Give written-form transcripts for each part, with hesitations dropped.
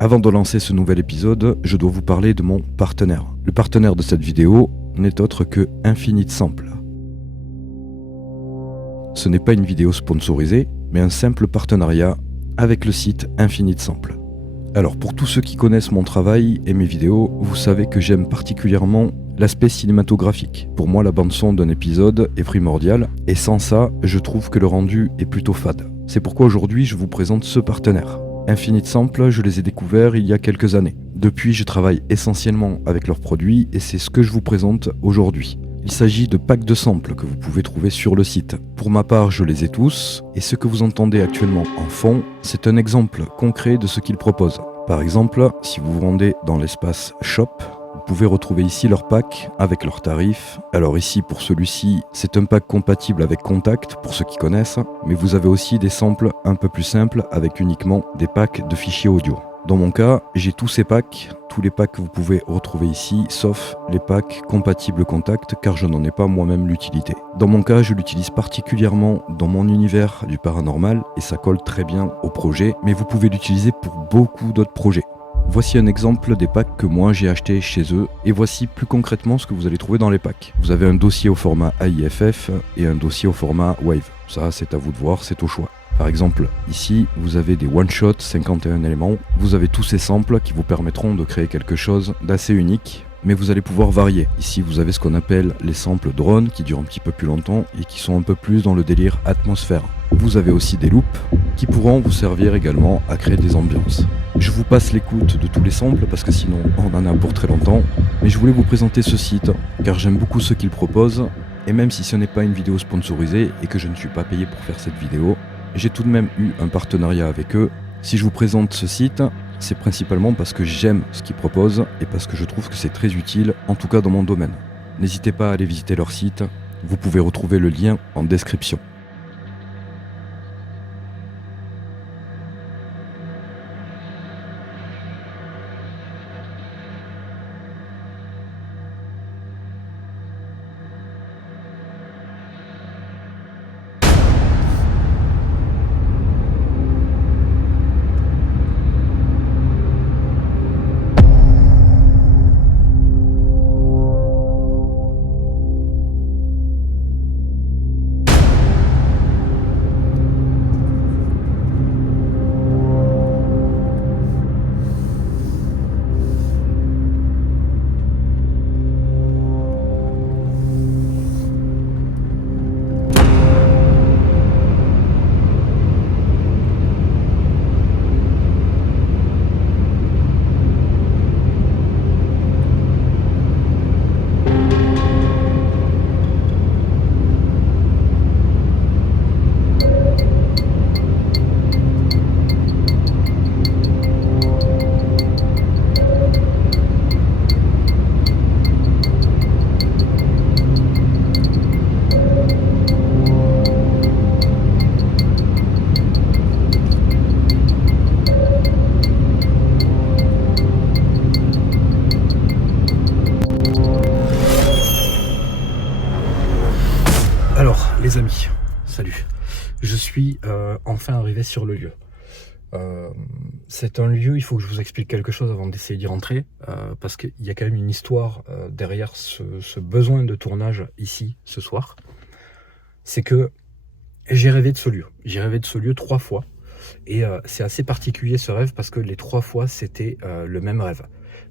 Avant de lancer ce nouvel épisode, je dois vous parler de mon partenaire. Le partenaire de cette vidéo n'est autre que Infinite Sample. Ce n'est pas une vidéo sponsorisée, mais un simple partenariat avec le site Infinite Sample. Alors pour tous ceux qui connaissent mon travail et mes vidéos, vous savez que j'aime particulièrement l'aspect cinématographique. Pour moi, la bande-son d'un épisode est primordiale, et sans ça, je trouve que le rendu est plutôt fade. C'est pourquoi aujourd'hui, je vous présente ce partenaire. Infinite Sample, je les ai découverts il y a quelques années. Depuis, je travaille essentiellement avec leurs produits et c'est ce que je vous présente aujourd'hui. Il s'agit de packs de samples que vous pouvez trouver sur le site. Pour ma part, je les ai tous et ce que vous entendez actuellement en fond, c'est un exemple concret de ce qu'ils proposent. Par exemple, si vous vous rendez dans l'espace Shop, vous pouvez retrouver ici leur pack avec leurs tarifs. Alors ici pour celui-ci, c'est un pack compatible avec Contact pour ceux qui connaissent, mais vous avez aussi des samples un peu plus simples avec uniquement des packs de fichiers audio. Dans mon cas, j'ai tous ces packs, tous les packs que vous pouvez retrouver ici, sauf les packs compatibles Contact car je n'en ai pas moi-même l'utilité. Dans mon cas, je l'utilise particulièrement dans mon univers du paranormal et ça colle très bien au projet, mais vous pouvez l'utiliser pour beaucoup d'autres projets. Voici un exemple des packs que moi j'ai acheté chez eux et voici plus concrètement ce que vous allez trouver dans les packs. Vous avez un dossier au format AIFF et un dossier au format WAV. Ça c'est à vous de voir, c'est au choix. Par exemple, ici vous avez des one-shot 51 éléments. Vous avez tous ces samples qui vous permettront de créer quelque chose d'assez unique. Mais vous allez pouvoir varier. Ici vous avez ce qu'on appelle les samples drones qui durent un petit peu plus longtemps et qui sont un peu plus dans le délire atmosphère. Vous avez aussi des loops qui pourront vous servir également à créer des ambiances. Je vous passe l'écoute de tous les samples parce que sinon on en a pour très longtemps. Mais je voulais vous présenter ce site car j'aime beaucoup ce qu'il propose. Et même si ce n'est pas une vidéo sponsorisée et que je ne suis pas payé pour faire cette vidéo, j'ai tout de même eu un partenariat avec eux. Si je vous présente ce site, c'est principalement parce que j'aime ce qu'ils proposent et parce que je trouve que c'est très utile, en tout cas dans mon domaine. N'hésitez pas à aller visiter leur site, vous pouvez retrouver le lien en description. Alors les amis, salut. Je suis enfin arrivé sur le lieu. C'est un lieu, il faut que je vous explique quelque chose avant d'essayer d'y rentrer, parce qu'il y a quand même une histoire derrière ce besoin de tournage ici, ce soir. C'est que j'ai rêvé de ce lieu. J'ai rêvé de ce lieu 3 fois. Et c'est assez particulier ce rêve parce que les 3 fois c'était le même rêve.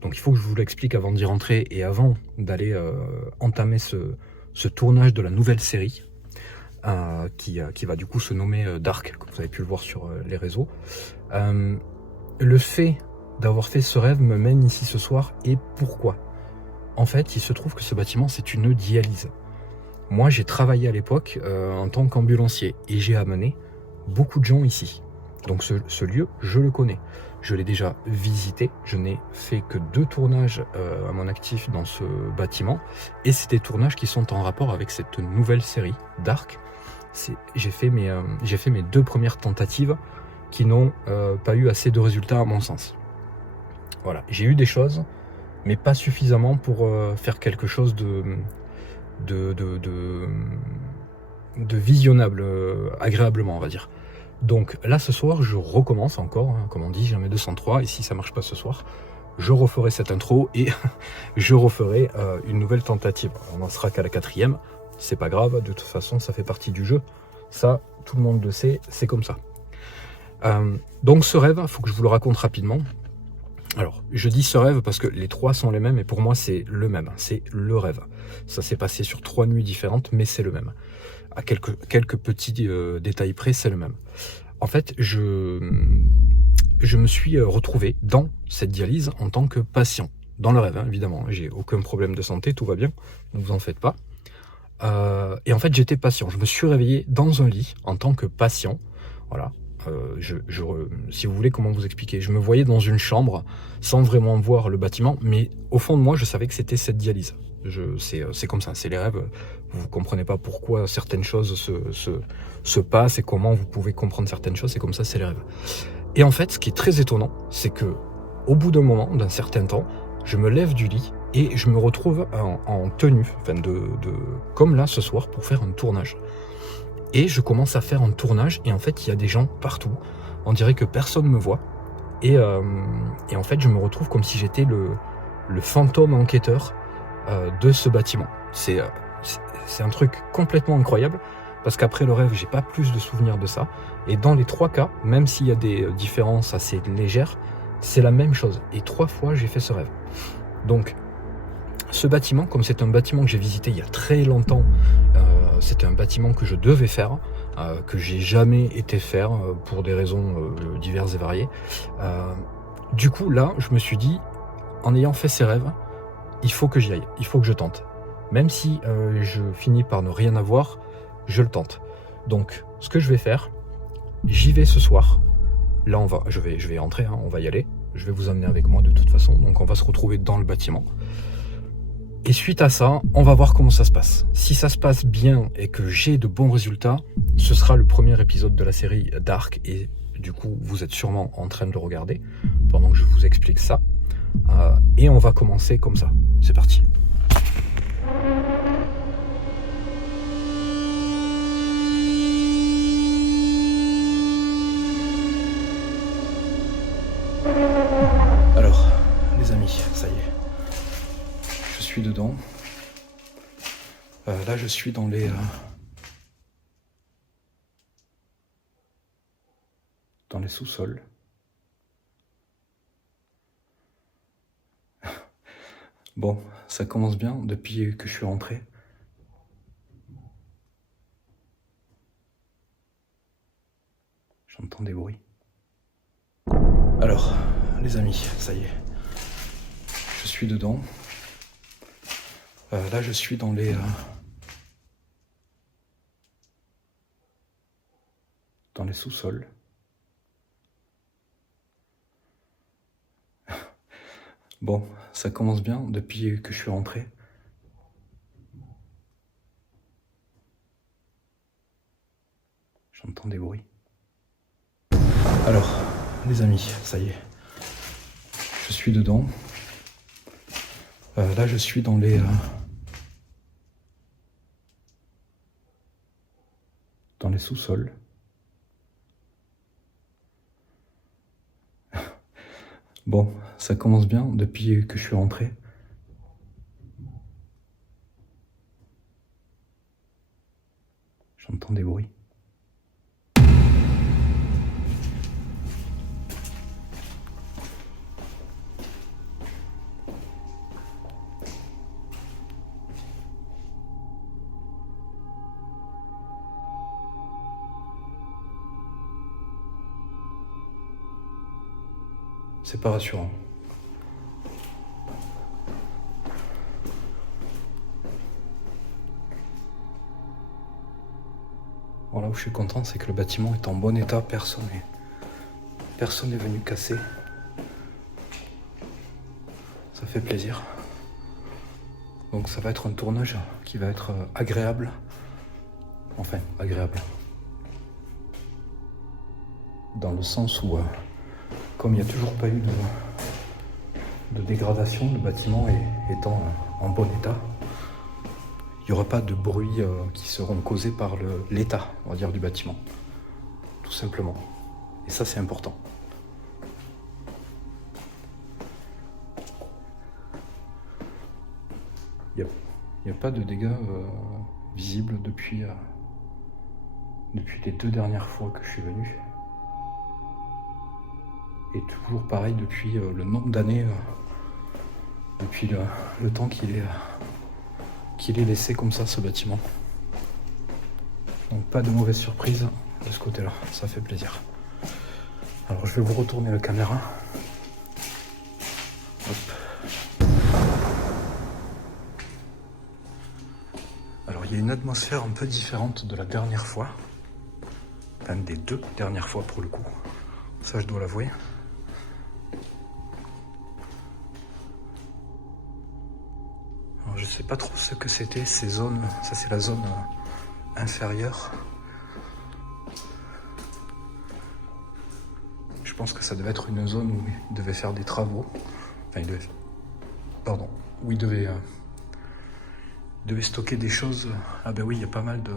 Donc il faut que je vous l'explique avant d'y rentrer et avant d'aller entamer ce tournage de la nouvelle série qui va du coup se nommer Dark, comme vous avez pu le voir sur les réseaux. Le fait d'avoir fait ce rêve me mène ici ce soir. Et pourquoi? En fait, il se trouve que ce bâtiment, c'est une dialyse. Moi, j'ai travaillé à l'époque en tant qu'ambulancier et j'ai amené beaucoup de gens ici. Donc ce lieu, je le connais. Je l'ai déjà visité. Je n'ai fait que 2 tournages à mon actif dans ce bâtiment. Et c'est des tournages qui sont en rapport avec cette nouvelle série, Dark. J'ai fait mes 2 premières tentatives qui n'ont pas eu assez de résultats à mon sens. Voilà, j'ai eu des choses, mais pas suffisamment pour faire quelque chose de visionnable agréablement, on va dire. Donc là ce soir je recommence encore, hein, comme on dit, jamais 203, et si ça marche pas ce soir, je referai cette intro et je referai une nouvelle tentative. On n'en sera qu'à la 4e, c'est pas grave, de toute façon ça fait partie du jeu, ça tout le monde le sait, c'est comme ça. Donc ce rêve, il faut que je vous le raconte rapidement. Alors, je dis ce rêve parce que les 3 sont les mêmes et pour moi c'est le même, c'est le rêve. Ça s'est passé sur 3 nuits différentes, mais c'est le même. À quelques petits détails près, c'est le même. En fait, je me suis retrouvé dans cette dialyse en tant que patient. Dans le rêve, hein, évidemment. J'ai aucun problème de santé, tout va bien, ne vous en faites pas. Et en fait, j'étais patient. Je me suis réveillé dans un lit en tant que patient. Voilà. Si vous voulez, comment vous expliquer, je me voyais dans une chambre sans vraiment voir le bâtiment, mais au fond de moi je savais que c'était cette dialyse. C'est comme ça, c'est les rêves, vous ne comprenez pas pourquoi certaines choses se passent et comment vous pouvez comprendre certaines choses, c'est comme ça, c'est les rêves. Et en fait ce qui est très étonnant, c'est que au bout d'un moment, d'un certain temps, je me lève du lit et je me retrouve en tenue, enfin comme là ce soir, pour faire un tournage. Et je commence à faire un tournage et en fait il y a des gens partout, on dirait que personne me voit et en fait je me retrouve comme si j'étais le fantôme enquêteur de ce bâtiment. C'est un truc complètement incroyable parce qu'après le rêve j'ai pas plus de souvenirs de ça et dans les 3 cas, même s'il y a des différences assez légères, c'est la même chose et 3 fois j'ai fait ce rêve. Donc ce bâtiment, comme c'est un bâtiment que j'ai visité il y a très longtemps, c'était un bâtiment que je devais faire, que j'ai jamais été faire pour des raisons diverses et variées. Du coup, là, je me suis dit, en ayant fait ces rêves, il faut que j'y aille, il faut que je tente. Même si je finis par ne rien avoir, je le tente. Donc, ce que je vais faire, j'y vais ce soir. Là, je vais entrer, hein, on va y aller. Je vais vous amener avec moi de toute façon. Donc, on va se retrouver dans le bâtiment. Et suite à ça, on va voir comment ça se passe. Si ça se passe bien et que j'ai de bons résultats, ce sera le premier épisode de la série Dark. Et du coup, vous êtes sûrement en train de le regarder pendant que je vous explique ça. Et on va commencer comme ça. C'est parti. Alors, les amis, ça y est. Je suis dedans. Là, je suis dans les sous-sols. Bon, ça commence bien depuis que je suis rentré. J'entends des bruits. Alors, les amis, ça y est. Je suis dedans. Là, je suis dans les sous-sols. Bon, ça commence bien depuis que je suis rentré. J'entends des bruits. Alors, les amis, ça y est. Je suis dedans. Là, je suis dans les sous-sols. Bon, ça commence bien depuis que je suis rentré. J'entends des bruits. C'est pas rassurant. Bon, là où je suis content, c'est que le bâtiment est en bon état, personne n'est venu casser. Ça fait plaisir. Donc ça va être un tournage qui va être agréable. Enfin, agréable. Dans le sens où, comme il n'y a toujours pas eu de dégradation, le bâtiment étant en bon état, il n'y aura pas de bruits qui seront causés par l'état, on va dire, du bâtiment. tout simplement. Et ça, c'est important. Il n'y a pas de dégâts visibles depuis les 2 dernières fois que je suis venu. Et toujours pareil depuis le nombre d'années, depuis le temps qu'il est laissé comme ça, ce bâtiment. Donc pas de mauvaise surprise de ce côté-là, ça fait plaisir. Alors je vais vous retourner la caméra. Hop. Alors il y a une atmosphère un peu différente de la dernière fois. Même des 2 dernières fois pour le coup. Ça je dois l'avouer. Alors je sais pas trop ce que c'était ces zones. Ça c'est la zone inférieure. Je pense que ça devait être une zone où il devait faire des travaux. Enfin, où il devait stocker des choses. Ah ben oui, il y a pas mal de...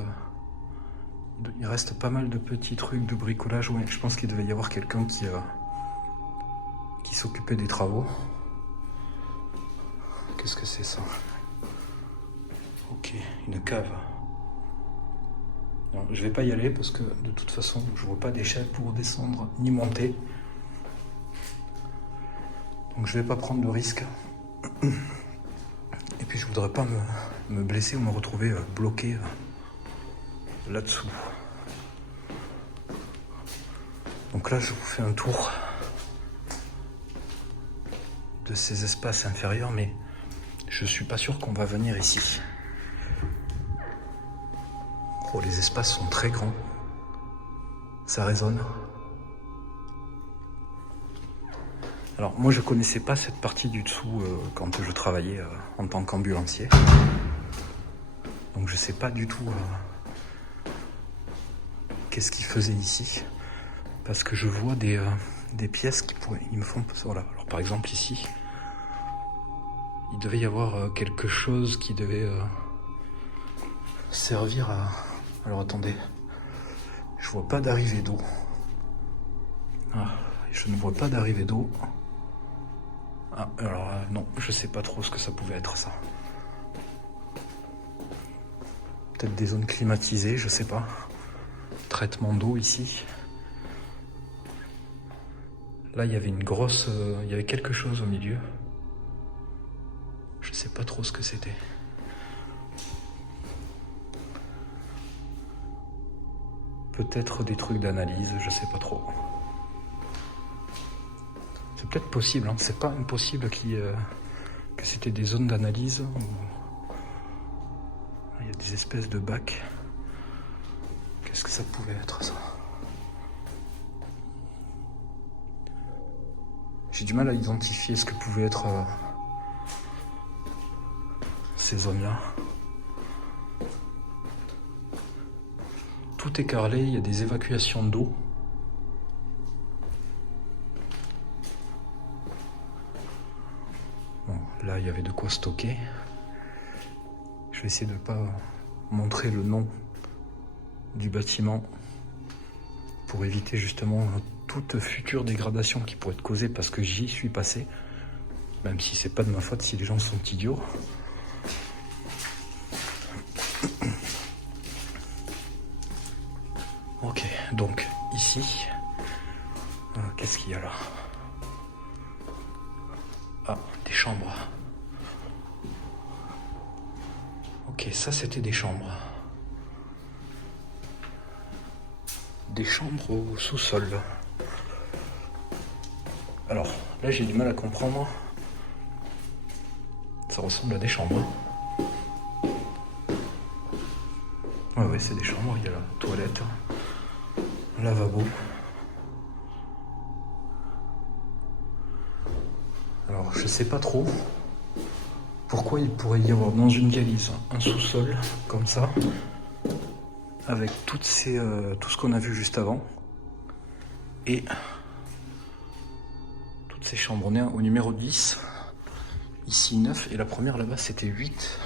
Il reste pas mal de petits trucs de bricolage. Ouais, je pense qu'il devait y avoir quelqu'un qui s'occupait des travaux. Qu'est-ce que c'est ça? Ok, une cave. Non, je vais pas y aller parce que de toute façon, je vois pas d'échelle pour descendre ni monter. Donc je vais pas prendre de risque. Et puis je voudrais pas me blesser ou me retrouver bloqué là-dessous. Donc là, je vous fais un tour de ces espaces inférieurs, mais je suis pas sûr qu'on va venir ici. Oh, les espaces sont très grands. Ça résonne. Alors moi je connaissais pas cette partie du dessous quand je travaillais en tant qu'ambulancier. Donc je sais pas du tout qu'est-ce qu'ils faisaient ici. Parce que je vois des pièces ils me font... Voilà. Alors par exemple ici, il devait y avoir quelque chose qui devait servir à... Alors attendez, je vois pas d'arrivée d'eau. Ah, je ne vois pas d'arrivée d'eau. Ah, alors non, je sais pas trop ce que ça pouvait être ça. Peut-être des zones climatisées, je sais pas. Traitement d'eau ici. Là, il y avait une grosse... il y avait quelque chose au milieu. Je sais pas trop ce que c'était. Peut-être des trucs d'analyse, je sais pas trop. C'est peut-être possible, hein. C'est pas impossible que c'était des zones d'analyse. Il y a des espèces de bacs. Qu'est-ce que ça pouvait être ça? J'ai du mal à identifier ce que pouvaient être ces zones-là. Tout est carrelé, il y a des évacuations d'eau. Bon, là, il y avait de quoi stocker. Je vais essayer de ne pas montrer le nom du bâtiment pour éviter justement toute future dégradation qui pourrait être causée parce que j'y suis passé. Même si c'est pas de ma faute si les gens sont idiots. Ok, donc ici, qu'est-ce qu'il y a là? Ah, des chambres. Ok, ça c'était des chambres. Des chambres au sous-sol. Alors, là j'ai du mal à comprendre. Ça ressemble à des chambres. Ouais, c'est des chambres, il y a la toilette. Lavabo. Alors je sais pas trop pourquoi il pourrait y avoir dans une dialyse un sous-sol comme ça avec tout ce qu'on a vu juste avant et toutes ces chambres. On est au numéro 10, ici 9 et la première là-bas c'était 8.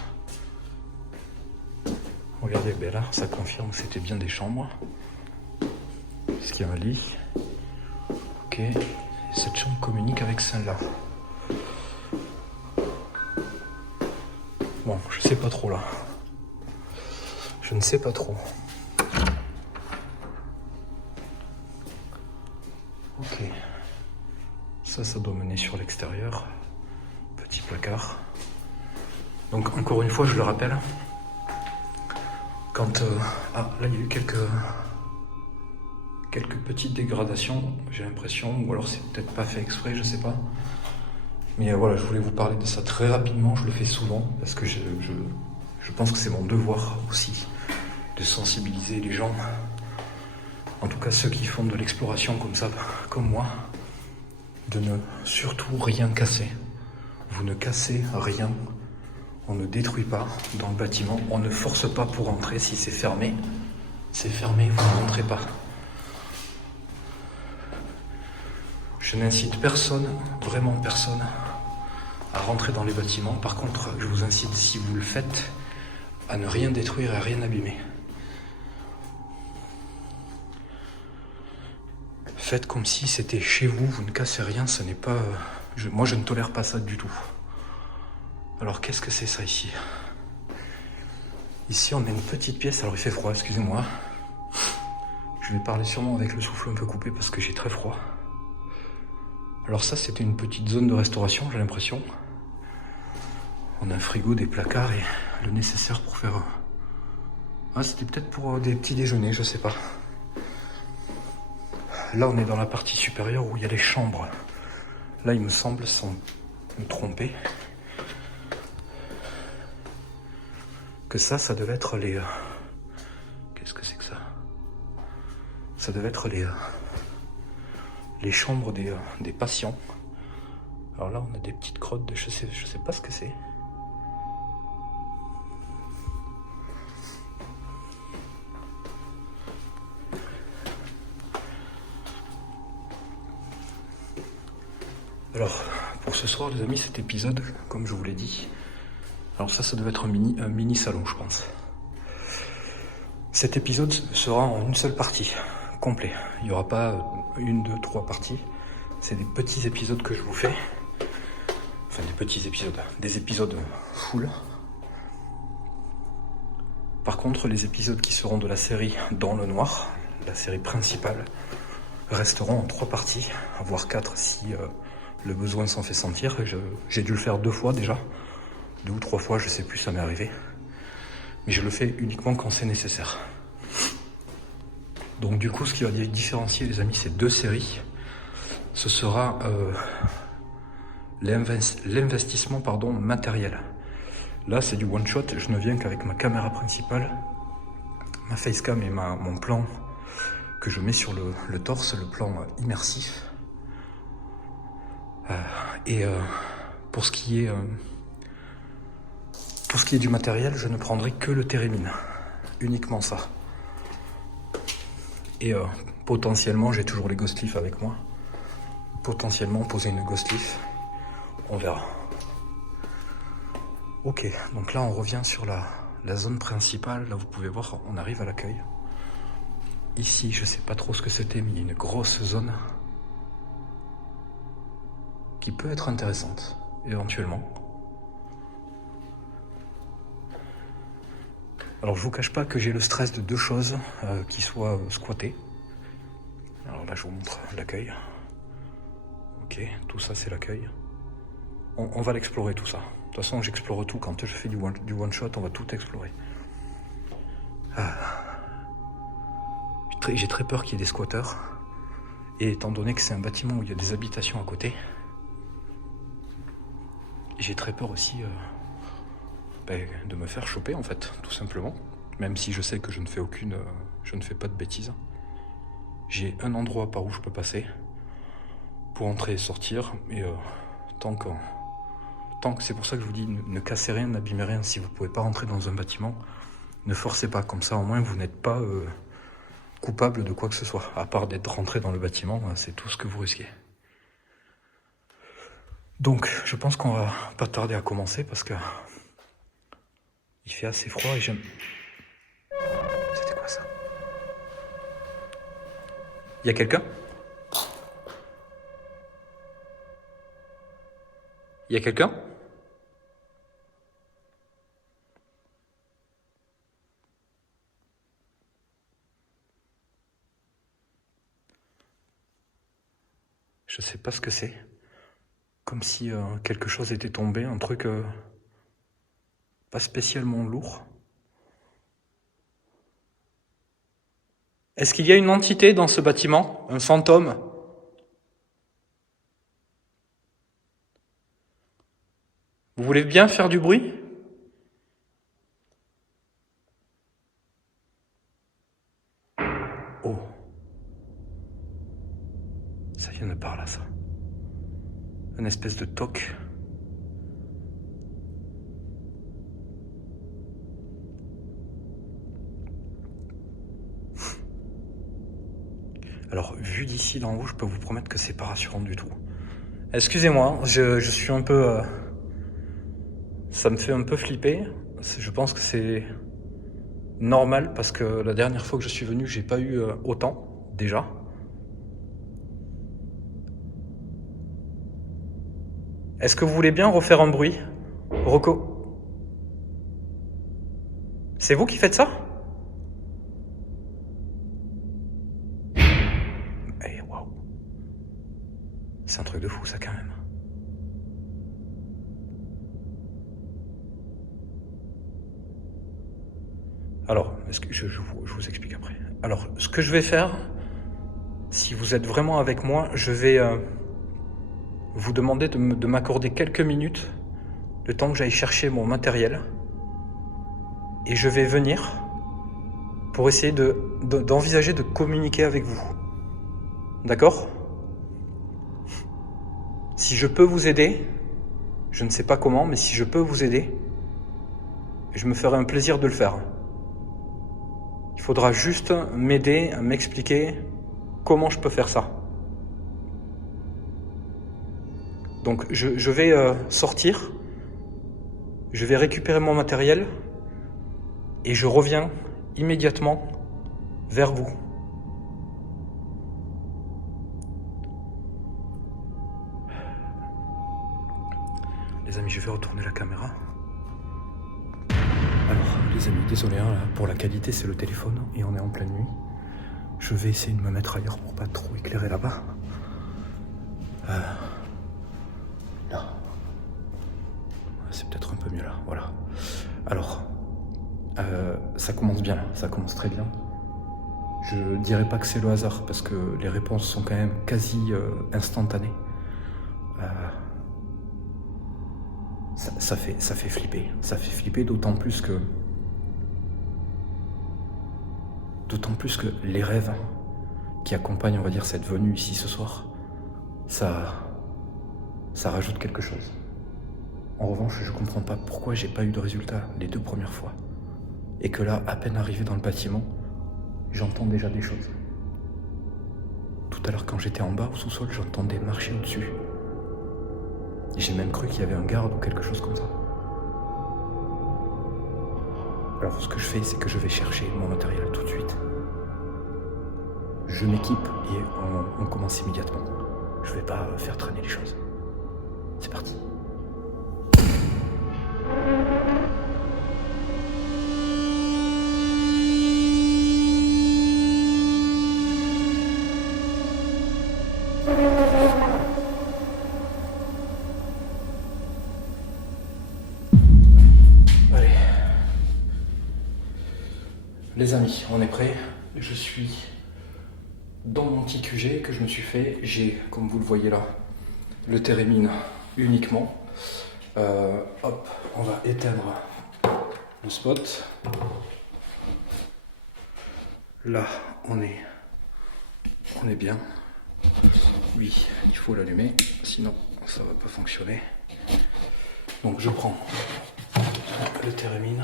Regardez, ben là ça confirme que c'était bien des chambres. Est-ce qu'il y a un lit? Ok. Et cette chambre communique avec celle-là. Bon, je sais pas trop là. Je ne sais pas trop. Ok. Ça doit mener sur l'extérieur. Petit placard. Donc encore une fois, je le rappelle. Quand... là, il y a eu quelques petites dégradations, j'ai l'impression. Ou alors c'est peut-être pas fait exprès, je sais pas. Mais voilà, je voulais vous parler de ça très rapidement. Je le fais souvent parce que je pense que c'est mon devoir aussi de sensibiliser les gens, en tout cas ceux qui font de l'exploration comme ça, comme moi, de ne surtout rien casser. Vous ne cassez rien, on ne détruit pas dans le bâtiment, on ne force pas pour entrer. Si c'est fermé, vous ne rentrez pas. Je n'incite personne, vraiment personne, à rentrer dans les bâtiments. Par contre, je vous incite, si vous le faites, à ne rien détruire et à rien abîmer. Faites comme si c'était chez vous, vous ne cassez rien, ce n'est pas... moi, je ne tolère pas ça du tout. Alors, qu'est-ce que c'est ça ici? Ici, on a une petite pièce, alors il fait froid, excusez-moi. Je vais parler sûrement avec le souffle un peu coupé parce que j'ai très froid. Alors ça, c'était une petite zone de restauration, j'ai l'impression. On a un frigo, des placards et le nécessaire pour faire... Ah, c'était peut-être pour des petits déjeuners, je sais pas. Là, on est dans la partie supérieure où il y a les chambres. Là, il me semble, sans me tromper, que ça devait être les... Qu'est-ce que c'est que ça? Ça devait être les chambres des patients. Alors là, on a des petites crottes de... Je sais pas ce que c'est. Alors, pour ce soir, les amis, cet épisode, comme je vous l'ai dit, alors ça devait être un mini salon, je pense. Cet épisode sera en une seule partie, complet. Il n'y aura pas 1, 2, 3 parties. C'est des petits épisodes que je vous fais. Enfin, des petits épisodes. Des épisodes full. Par contre, les épisodes qui seront de la série Dans le Noir, la série principale, resteront en 3 parties, voire 4 si le besoin s'en fait sentir. J'ai dû le faire 2 fois déjà. 2 ou 3 fois, je sais plus, ça m'est arrivé. Mais je le fais uniquement quand c'est nécessaire. Donc du coup, ce qui va différencier, les amis, ces 2 séries, ce sera l'investissement matériel. Là, c'est du one-shot. Je ne viens qu'avec ma caméra principale, ma facecam et mon plan que je mets sur le torse, le plan immersif. Pour ce qui est du matériel, je ne prendrai que le térémine, uniquement ça. Et potentiellement, j'ai toujours les ghost leaf avec moi. Potentiellement poser une ghost leaf, on verra. Ok, donc là on revient sur la zone principale. Là vous pouvez voir, on arrive à l'accueil. Ici, je sais pas trop ce que c'était, mais il y a une grosse zone qui peut être intéressante, éventuellement. Alors je vous cache pas que j'ai le stress de 2 choses qui soient squattées. Alors là je vous montre l'accueil. Ok, tout ça c'est l'accueil. On va l'explorer tout ça. De toute façon j'explore tout, quand je fais du one shot, on va tout explorer. J'ai très peur qu'il y ait des squatteurs. Et étant donné que c'est un bâtiment où il y a des habitations à côté, j'ai très peur aussi de me faire choper en fait, tout simplement. Même si je sais que je ne fais pas de bêtises. J'ai un endroit par où je peux passer pour entrer et sortir, mais tant que c'est pour ça que je vous dis, ne cassez rien, n'abîmez rien. Si vous ne pouvez pas rentrer dans un bâtiment, ne forcez pas, comme ça au moins vous n'êtes pas coupable de quoi que ce soit. À part d'être rentré dans le bâtiment, c'est tout ce que vous risquez. Donc je pense qu'on va pas tarder à commencer parce que il fait assez froid et j'aime... C'était quoi ça? Y a quelqu'un? Y a quelqu'un? Je sais pas ce que c'est. Comme si quelque chose était tombé, un truc pas spécialement lourd. Est-ce qu'il y a une entité dans ce bâtiment? Un fantôme? Vous voulez bien faire du bruit? Oh. Ça vient de par là, ça. Une espèce de toc. Alors, vu d'ici d'en haut, je peux vous promettre que c'est pas rassurant du tout. Excusez-moi, je suis un peu... ça me fait un peu flipper. Je pense que c'est normal parce que la dernière fois que je suis venu, j'ai pas eu autant, déjà. Est-ce que vous voulez bien refaire un bruit? Rocco? C'est vous qui faites ça? Eh, waouh. C'est un truc de fou, ça, quand même. Alors, je vous explique après. Alors, ce que je vais faire, si vous êtes vraiment avec moi, je vais vous demander de m'accorder quelques minutes, le temps que j'aille chercher mon matériel, et je vais venir pour essayer d'envisager de communiquer avec vous. D'accord? Si je peux vous aider, je ne sais pas comment, mais si je peux vous aider, je me ferai un plaisir de le faire. Il faudra juste m'aider à m'expliquer comment je peux faire ça. Donc je vais sortir, je vais récupérer mon matériel et je reviens immédiatement vers vous. Les amis, je vais retourner la caméra. Alors, les amis, désolé hein, pour la qualité, c'est le téléphone et on est en pleine nuit. Je vais essayer de me mettre ailleurs pour pas trop éclairer là-bas. Là. C'est peut-être un peu mieux là, voilà. Alors, ça commence bien, ça commence très bien. Je dirais pas que c'est le hasard parce que les réponses sont quand même quasi instantanées. Ça fait flipper. Ça fait flipper d'autant plus que les rêves qui accompagnent, on va dire, cette venue ici ce soir, ça rajoute quelque chose. En revanche, je comprends pas pourquoi j'ai pas eu de résultat les 2 premières fois. Et que là, à peine arrivé dans le bâtiment, j'entends déjà des choses. Tout à l'heure, quand j'étais en bas au sous-sol, j'entendais marcher au-dessus. J'ai même cru qu'il y avait un garde ou quelque chose comme ça. Alors ce que je fais, c'est que je vais chercher mon matériel tout de suite. Je m'équipe et on commence immédiatement. Je vais pas faire traîner les choses. C'est parti. Les amis, on est prêts. Je suis dans mon petit QG que je me suis fait. J'ai, comme vous le voyez là, le térémine uniquement. Hop, on va éteindre le spot. Là, on est bien. Oui, il faut l'allumer, sinon ça va pas fonctionner. Donc je prends le térémine.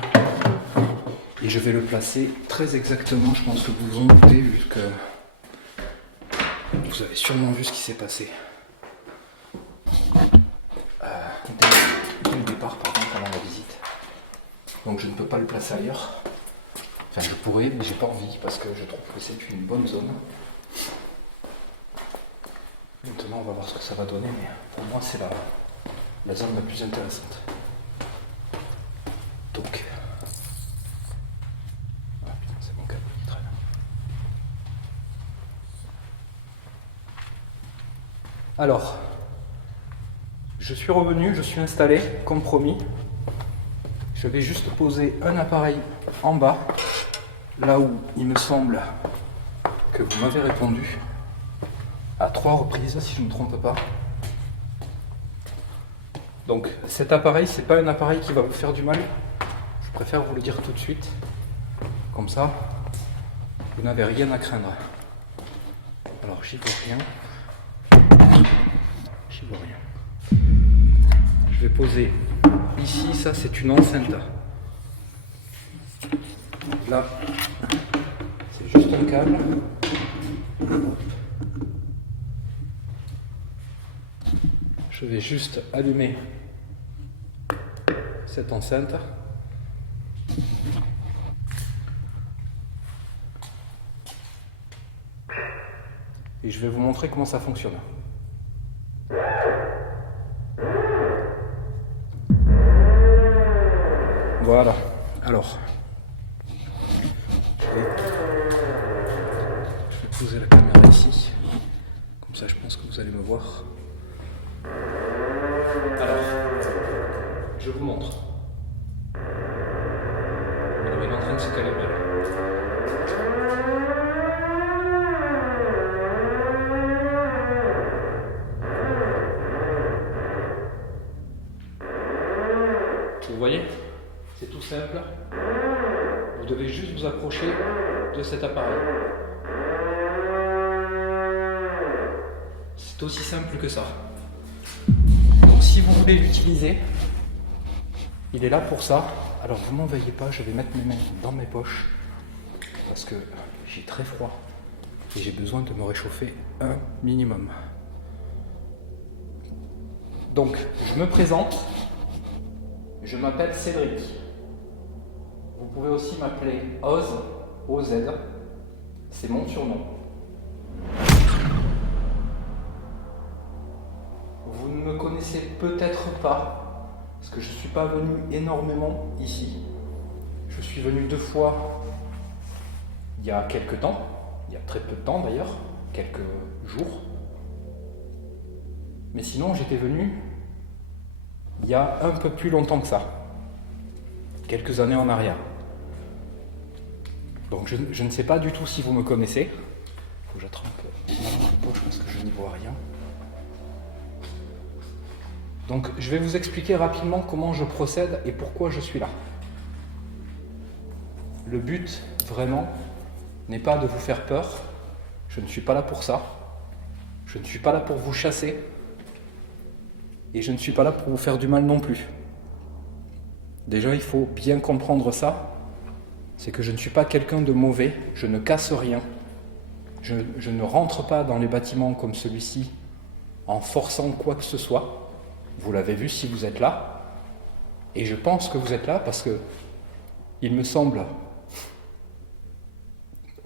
Et je vais le placer très exactement, je pense que vous vous en doutez, vu que vous avez sûrement vu ce qui s'est passé dès le départ, pendant la visite. Donc je ne peux pas le placer ailleurs. Enfin, je pourrais, mais j'ai pas envie, parce que je trouve que c'est une bonne zone. Maintenant, on va voir ce que ça va donner, mais pour moi, c'est la zone la plus intéressante. Donc, ah putain, c'est mon câble qui traîne. Alors, je suis revenu, je suis installé, comme promis. Je vais juste poser un appareil en bas, là où il me semble que vous m'avez répondu, à 3 reprises, si je ne me trompe pas. Donc cet appareil, c'est pas un appareil qui va vous faire du mal. Je préfère vous le dire tout de suite. Comme ça, vous n'avez rien à craindre. Alors j'y vois rien. J'y vois rien. Je vais poser ici, ça c'est une enceinte. Là, c'est juste un câble. Je vais juste allumer cette enceinte. Et je vais vous montrer comment ça fonctionne. Voilà. Alors, je vais poser la caméra ici. Comme ça, je pense que vous allez me voir. Alors, je vous montre. Alors, il est en train de se calibrer. Vous voyez? C'est tout simple. Vous devez juste vous approcher de cet appareil. C'est aussi simple que ça. Donc si vous voulez l'utiliser, il est là pour ça. Alors vous m'en veuillez pas, je vais mettre mes mains dans mes poches parce que j'ai très froid et j'ai besoin de me réchauffer un minimum. Donc je me présente, je m'appelle Cédric. Vous pouvez aussi m'appeler Oz, OZ, c'est mon surnom. Vous ne me connaissez peut-être pas, parce que je ne suis pas venu énormément ici. Je suis venu 2 fois il y a quelques temps, il y a très peu de temps d'ailleurs, quelques jours. Mais sinon, j'étais venu il y a un peu plus longtemps que ça, quelques années en arrière. Donc je ne sais pas du tout si vous me connaissez. Il faut que j'attrape ma lampe de poche parce que je n'y vois rien. Donc je vais vous expliquer rapidement comment je procède et pourquoi je suis là. Le but, vraiment, n'est pas de vous faire peur. Je ne suis pas là pour ça. Je ne suis pas là pour vous chasser. Et je ne suis pas là pour vous faire du mal non plus. Déjà, il faut bien comprendre ça. C'est que je ne suis pas quelqu'un de mauvais. Je ne casse rien. Je ne rentre pas dans les bâtiments comme celui-ci en forçant quoi que ce soit. Vous l'avez vu si vous êtes là. Et je pense que vous êtes là parce que il me semble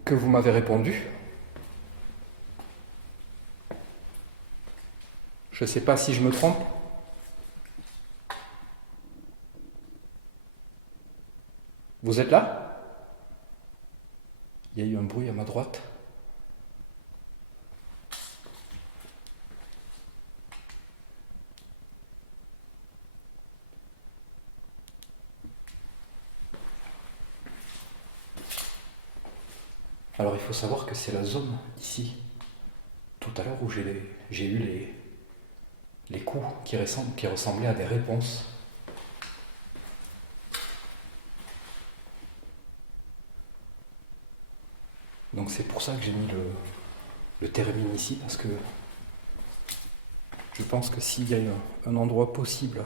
que vous m'avez répondu. Je ne sais pas si je me trompe. Vous êtes là? Il y a eu un bruit à ma droite. Alors il faut savoir que c'est la zone ici, tout à l'heure où j'ai eu les coups qui ressemblaient à des réponses. Donc c'est pour ça que j'ai mis le thermine ici, parce que je pense que s'il y a un endroit possible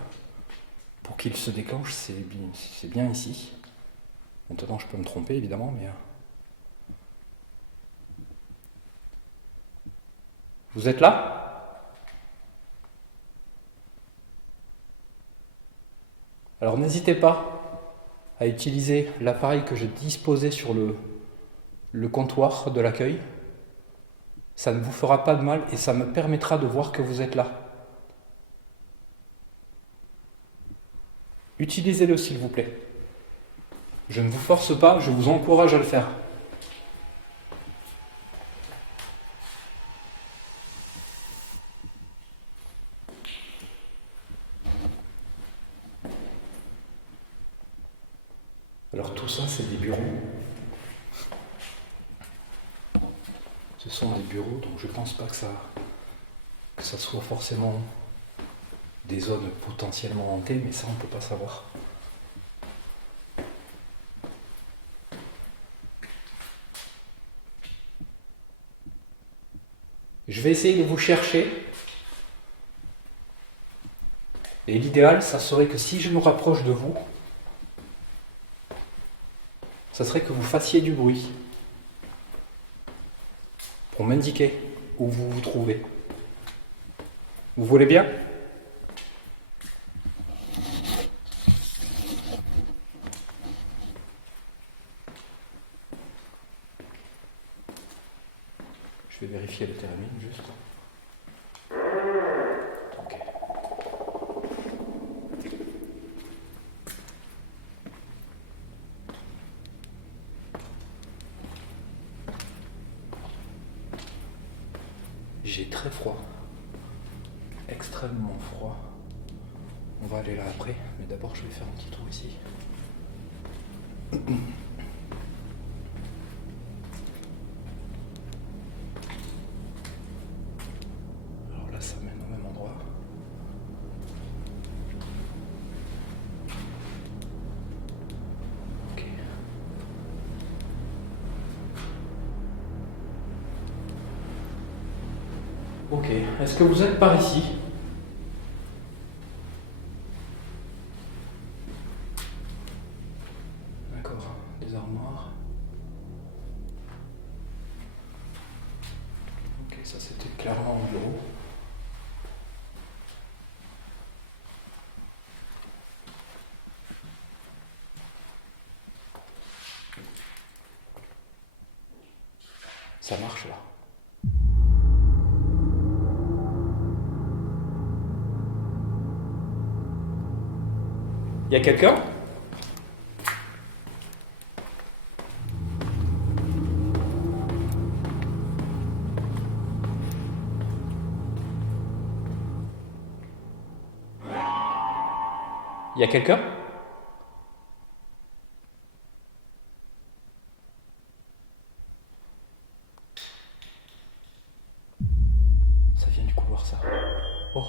pour qu'il se déclenche, c'est bien ici. Maintenant je peux me tromper évidemment, mais... Vous êtes là? Alors n'hésitez pas à utiliser l'appareil que j'ai disposé sur le comptoir de l'accueil. Ça ne vous fera pas de mal et ça me permettra de voir que vous êtes là. Utilisez-le s'il vous plaît. Je ne vous force pas, je vous encourage à le faire. Alors tout ça, c'est des bureaux. Ce sont des bureaux, donc je ne pense pas que ça soit forcément des zones potentiellement hantées, mais ça on ne peut pas savoir. Je vais essayer de vous chercher. Et l'idéal, ça serait que si je me rapproche de vous, ça serait que vous fassiez du bruit pour m'indiquer où vous vous trouvez. Vous voulez bien ? Je vais vérifier le théramine juste. Ok. J'ai très froid. Extrêmement froid. On va aller là après, mais d'abord je vais faire un petit tour ici. Alors là, ça mène au même endroit. Ok. Ok, est-ce que vous êtes par ici ? D'accord, des armoires. Ok, ça c'était clairement un bureau. Ça marche là. Il y a quelqu'un ? Il y a quelqu'un ? Ça vient du couloir ça. Oh.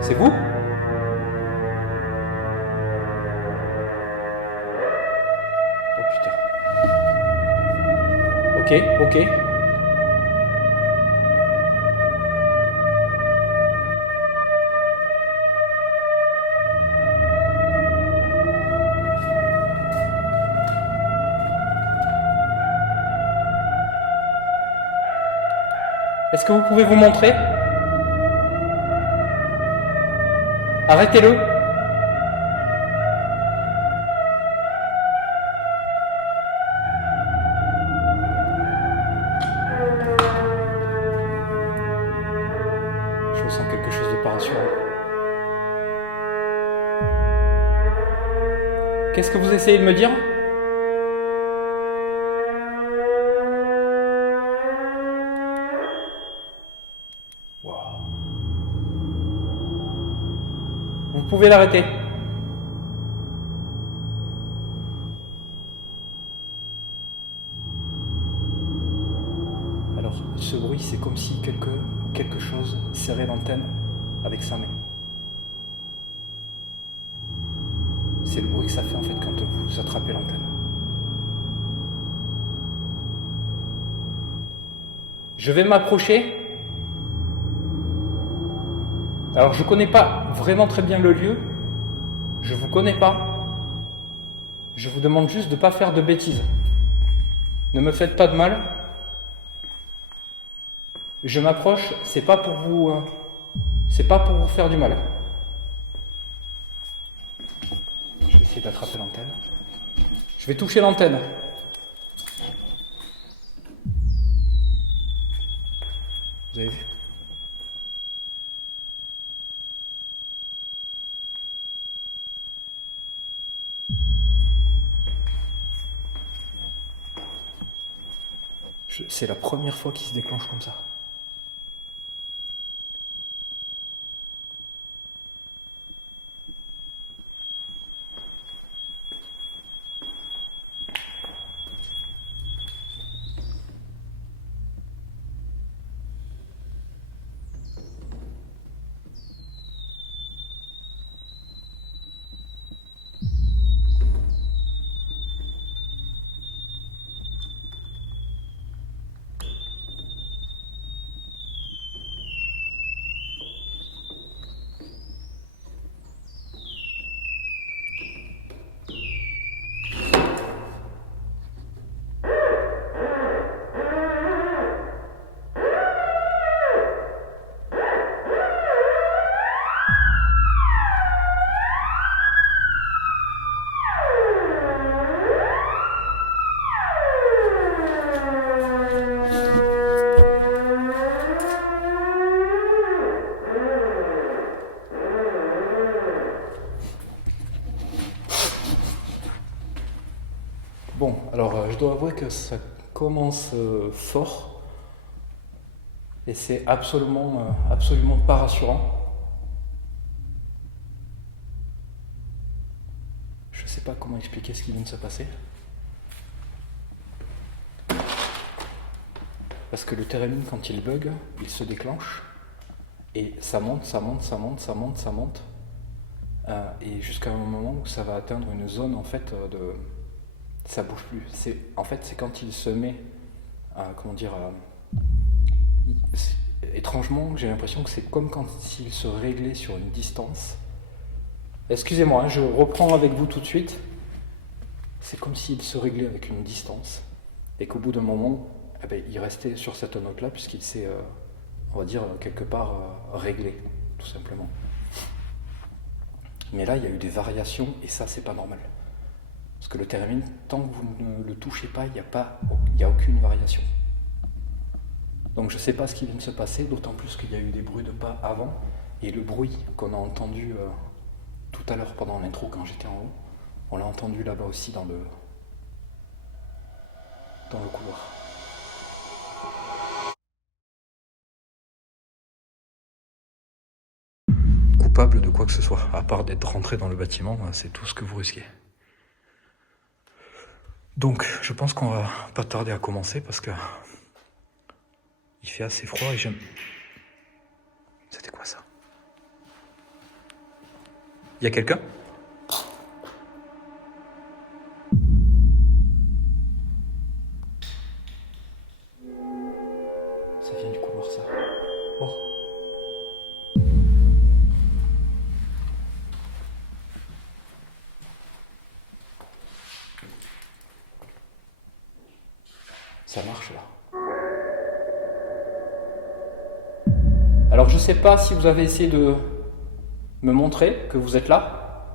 C'est vous ? Oh putain. Ok. Est-ce que vous pouvez vous montrer ? Arrêtez-le. Je ressens quelque chose de pas rassurant. Qu'est-ce que vous essayez de me dire ? Wow. Vous pouvez l'arrêter. Alors, ce bruit, c'est comme si quelque chose serrait l'antenne avec sa main. C'est le bruit que ça fait en fait quand vous attrapez l'antenne. Je vais m'approcher. Alors je connais pas vraiment très bien le lieu. Je vous connais pas. Je vous demande juste de ne pas faire de bêtises. Ne me faites pas de mal. Je m'approche, c'est pas pour vous faire du mal. d'attraper l'antenne. Je vais toucher l'antenne. Vous avez vu? C'est la première fois qu'il se déclenche comme ça. Bon, alors je dois avouer que ça commence fort et c'est absolument pas rassurant. Je sais pas comment expliquer ce qui vient de se passer. Parce que le térémine, quand il bug, il se déclenche et ça monte, ça monte, ça monte, ça monte, ça monte. Et jusqu'à un moment où ça va atteindre une zone en fait de... ça bouge plus. En fait, c'est quand il se met, étrangement, j'ai l'impression que c'est comme quand s'il se réglait sur une distance. Excusez-moi, hein, je reprends avec vous tout de suite. C'est comme s'il se réglait avec une distance et qu'au bout d'un moment, il restait sur cette note-là puisqu'il s'est, on va dire, quelque part réglé, tout simplement. Mais là, il y a eu des variations et ça, c'est pas normal. Parce que le térémine, tant que vous ne le touchez pas, il n'y a aucune variation. Donc je ne sais pas ce qui vient de se passer, d'autant plus qu'il y a eu des bruits de pas avant, et le bruit qu'on a entendu tout à l'heure pendant l'intro quand j'étais en haut, on l'a entendu là-bas aussi dans le couloir. Coupable de quoi que ce soit, à part d'être rentré dans le bâtiment, c'est tout ce que vous risquez. Donc, je pense qu'on va pas tarder à commencer parce que il fait assez froid et j'aime... C'était quoi ça? Il y a quelqu'un? Ça vient du couloir, ça. Oh. Ça marche là. Alors je sais pas si vous avez essayé de me montrer que vous êtes là.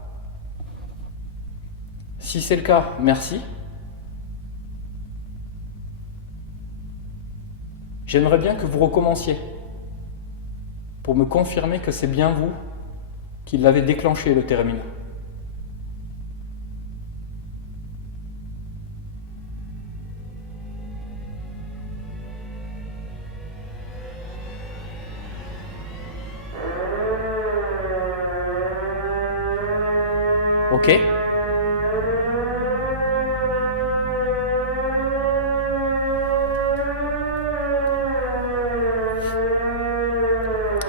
Si c'est le cas, merci. J'aimerais bien que vous recommenciez pour me confirmer que c'est bien vous qui l'avez déclenché, le térémine. Ok.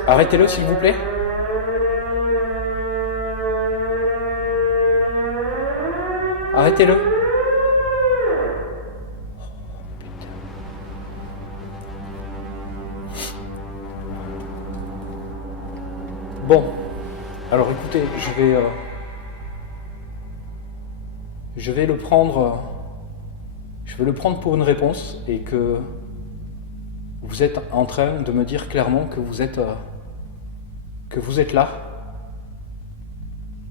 Arrêtez-le s'il vous plaît. Arrêtez-le. Bon. Alors écoutez, je vais le prendre pour une réponse et que vous êtes en train de me dire clairement que vous êtes là.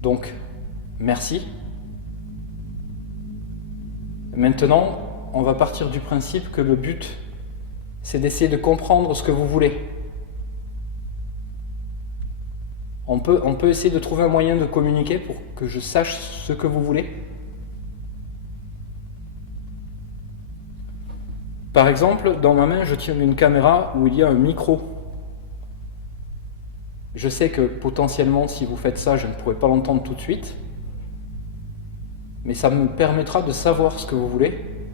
Donc, merci. Maintenant, on va partir du principe que le but, c'est d'essayer de comprendre ce que vous voulez. On peut essayer de trouver un moyen de communiquer pour que je sache ce que vous voulez. Par exemple, dans ma main, je tiens une caméra où il y a un micro. Je sais que potentiellement, si vous faites ça, je ne pourrai pas l'entendre tout de suite. Mais ça me permettra de savoir ce que vous voulez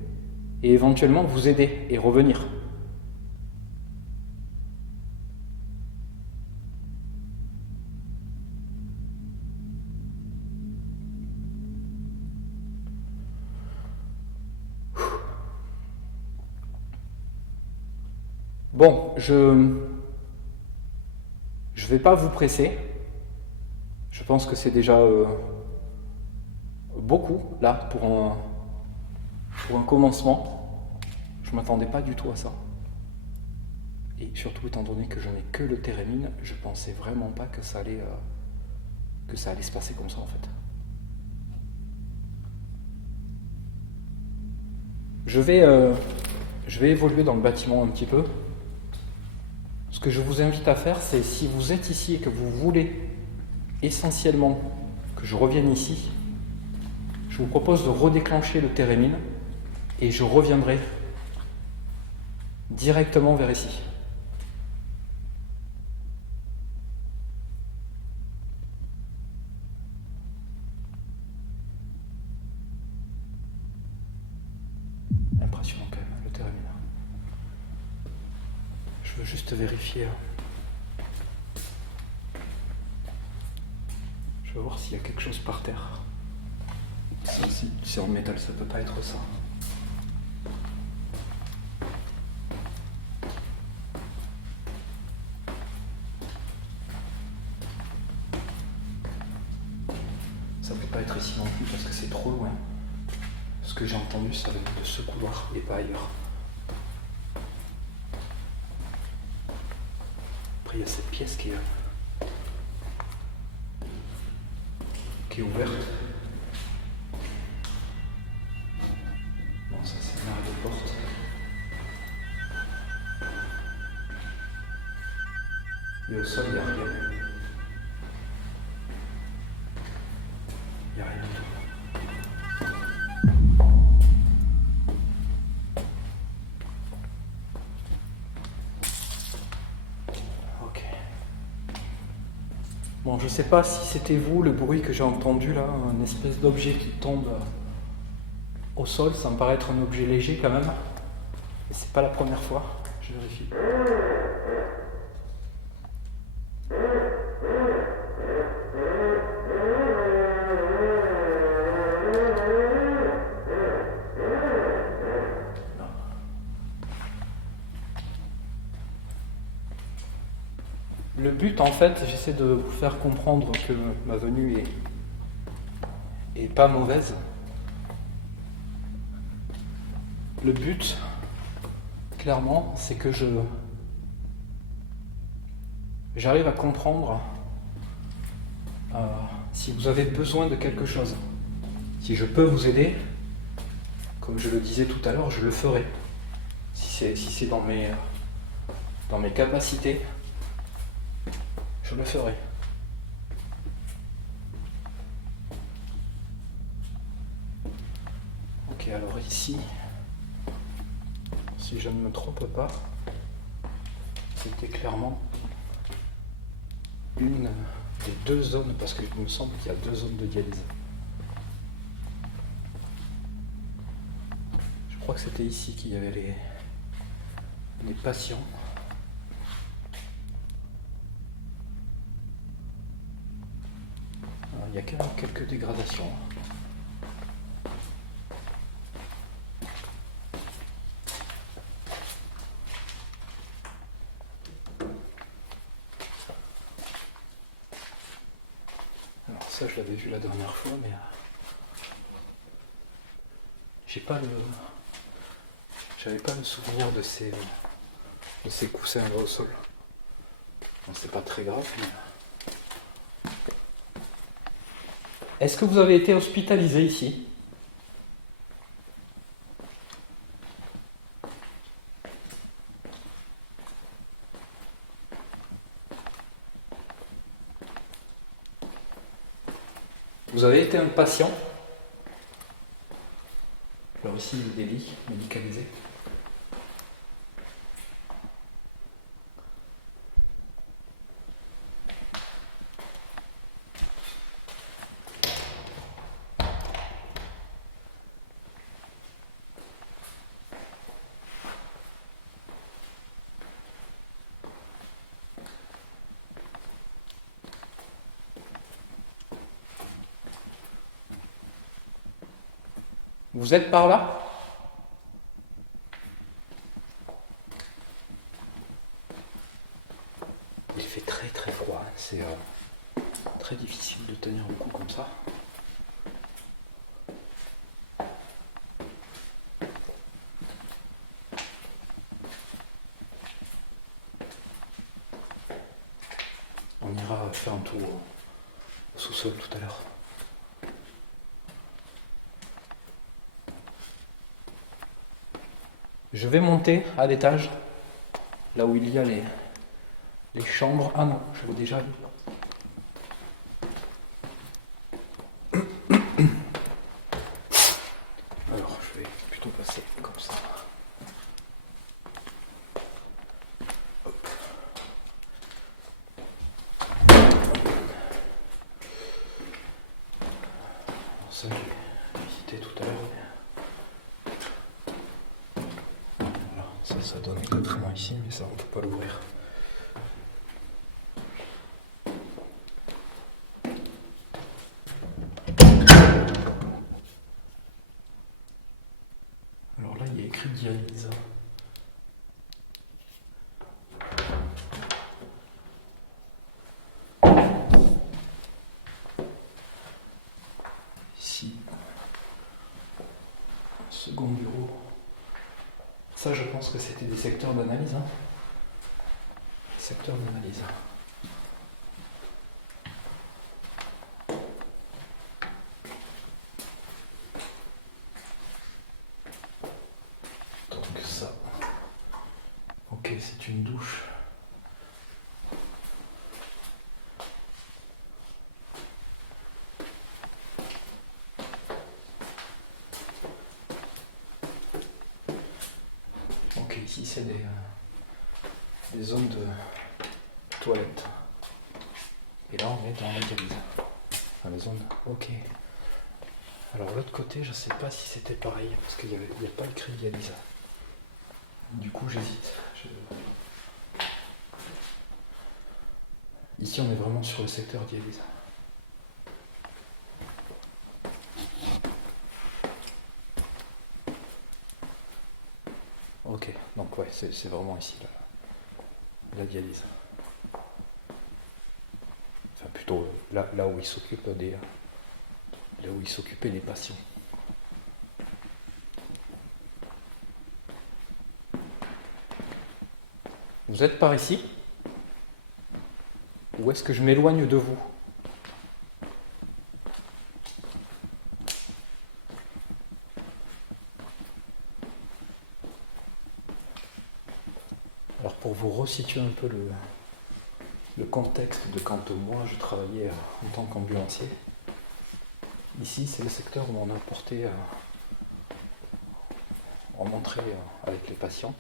et éventuellement vous aider et revenir. Bon, je vais pas vous presser. Je pense que c'est déjà beaucoup là pour un commencement. Je m'attendais pas du tout à ça. Et surtout étant donné que je n'ai que le Térémine, je pensais vraiment pas que ça allait se passer comme ça en fait. Je vais évoluer dans le bâtiment un petit peu. Ce que je vous invite à faire, c'est si vous êtes ici et que vous voulez essentiellement que je revienne ici, je vous propose de redéclencher le Térémine et je reviendrai directement vers ici. Impressionnant quand même, le Térémine. Je veux juste vérifier. Je veux voir s'il y a quelque chose par terre. Ça, c'est en métal, ça peut pas être ça. Ça peut pas être ici non plus parce que c'est trop loin. Ce que j'ai entendu, ça venait de ce couloir et pas ailleurs. Après, il y a cette pièce qui est ouverte. Bon, ça c'est une arrêt de porte. Et au sol, il n'y a rien. Il n'y a rien du tout. Ok. Bon, je sais pas si c'était vous, le bruit que j'ai entendu là, un espèce d'objet qui tombe au sol, ça me paraît être un objet léger quand même. Et c'est pas la première fois, je vérifie. Le but, en fait, j'essaie de vous faire comprendre que ma venue est pas mauvaise. Le but, clairement, c'est que j'arrive à comprendre si vous avez besoin de quelque chose. Si je peux vous aider, comme je le disais tout à l'heure, je le ferai. Si c'est dans mes capacités, je le ferai. Ok, alors ici, si je ne me trompe pas, c'était clairement une des deux zones, parce qu'il me semble qu'il y a deux zones de dialyse. Je crois que c'était ici qu'il y avait les patients. Il y a quand même quelques dégradations. Alors ça, je l'avais vu la dernière fois, mais j'avais pas le souvenir de ces coussins là au sol. Bon, c'est pas très grave, mais... Est-ce que vous avez été hospitalisé ici? Vous avez été un patient. Alors ici, il y a des lits médicalisés. Vous êtes par là? Il fait très très froid, c'est très difficile de tenir le coup comme ça. On ira faire un tour au sous-sol tout à l'heure. Je vais monter à l'étage, là où il y a les chambres. Ah non, je l'ai déjà vu. Alors, je vais plutôt passer comme ça. Hop. Ça, j'ai visité tout à l'heure. Voilà, ça donne exactement ici, mais ça, on ne peut pas l'ouvrir. Alors là, il y a écrit dialyse. Ici, second bureau. Ça, je pense que c'était des secteurs d'analyse. Secteur d'analyse. Donc ça. Ok, c'est une douche. Ok, ici c'est des zones de toilettes. Et là on est dans la dialyse. Enfin, les zones. Ok. Alors l'autre côté, je sais pas si c'était pareil, parce qu'il n'y a pas écrit dialyse. Du coup j'hésite. Ici on est vraiment sur le secteur dialyse. Ok, donc ouais, c'est vraiment ici la dialyse. Enfin plutôt là où il s'occupe là où il s'occupait des patients. Vous êtes par ici? Ou est-ce que je m'éloigne de vous? Alors pour vous resituer un peu le contexte de quand moi je travaillais en tant qu'ambulancier, ici c'est le secteur où on a porté, on entrait avec les patients,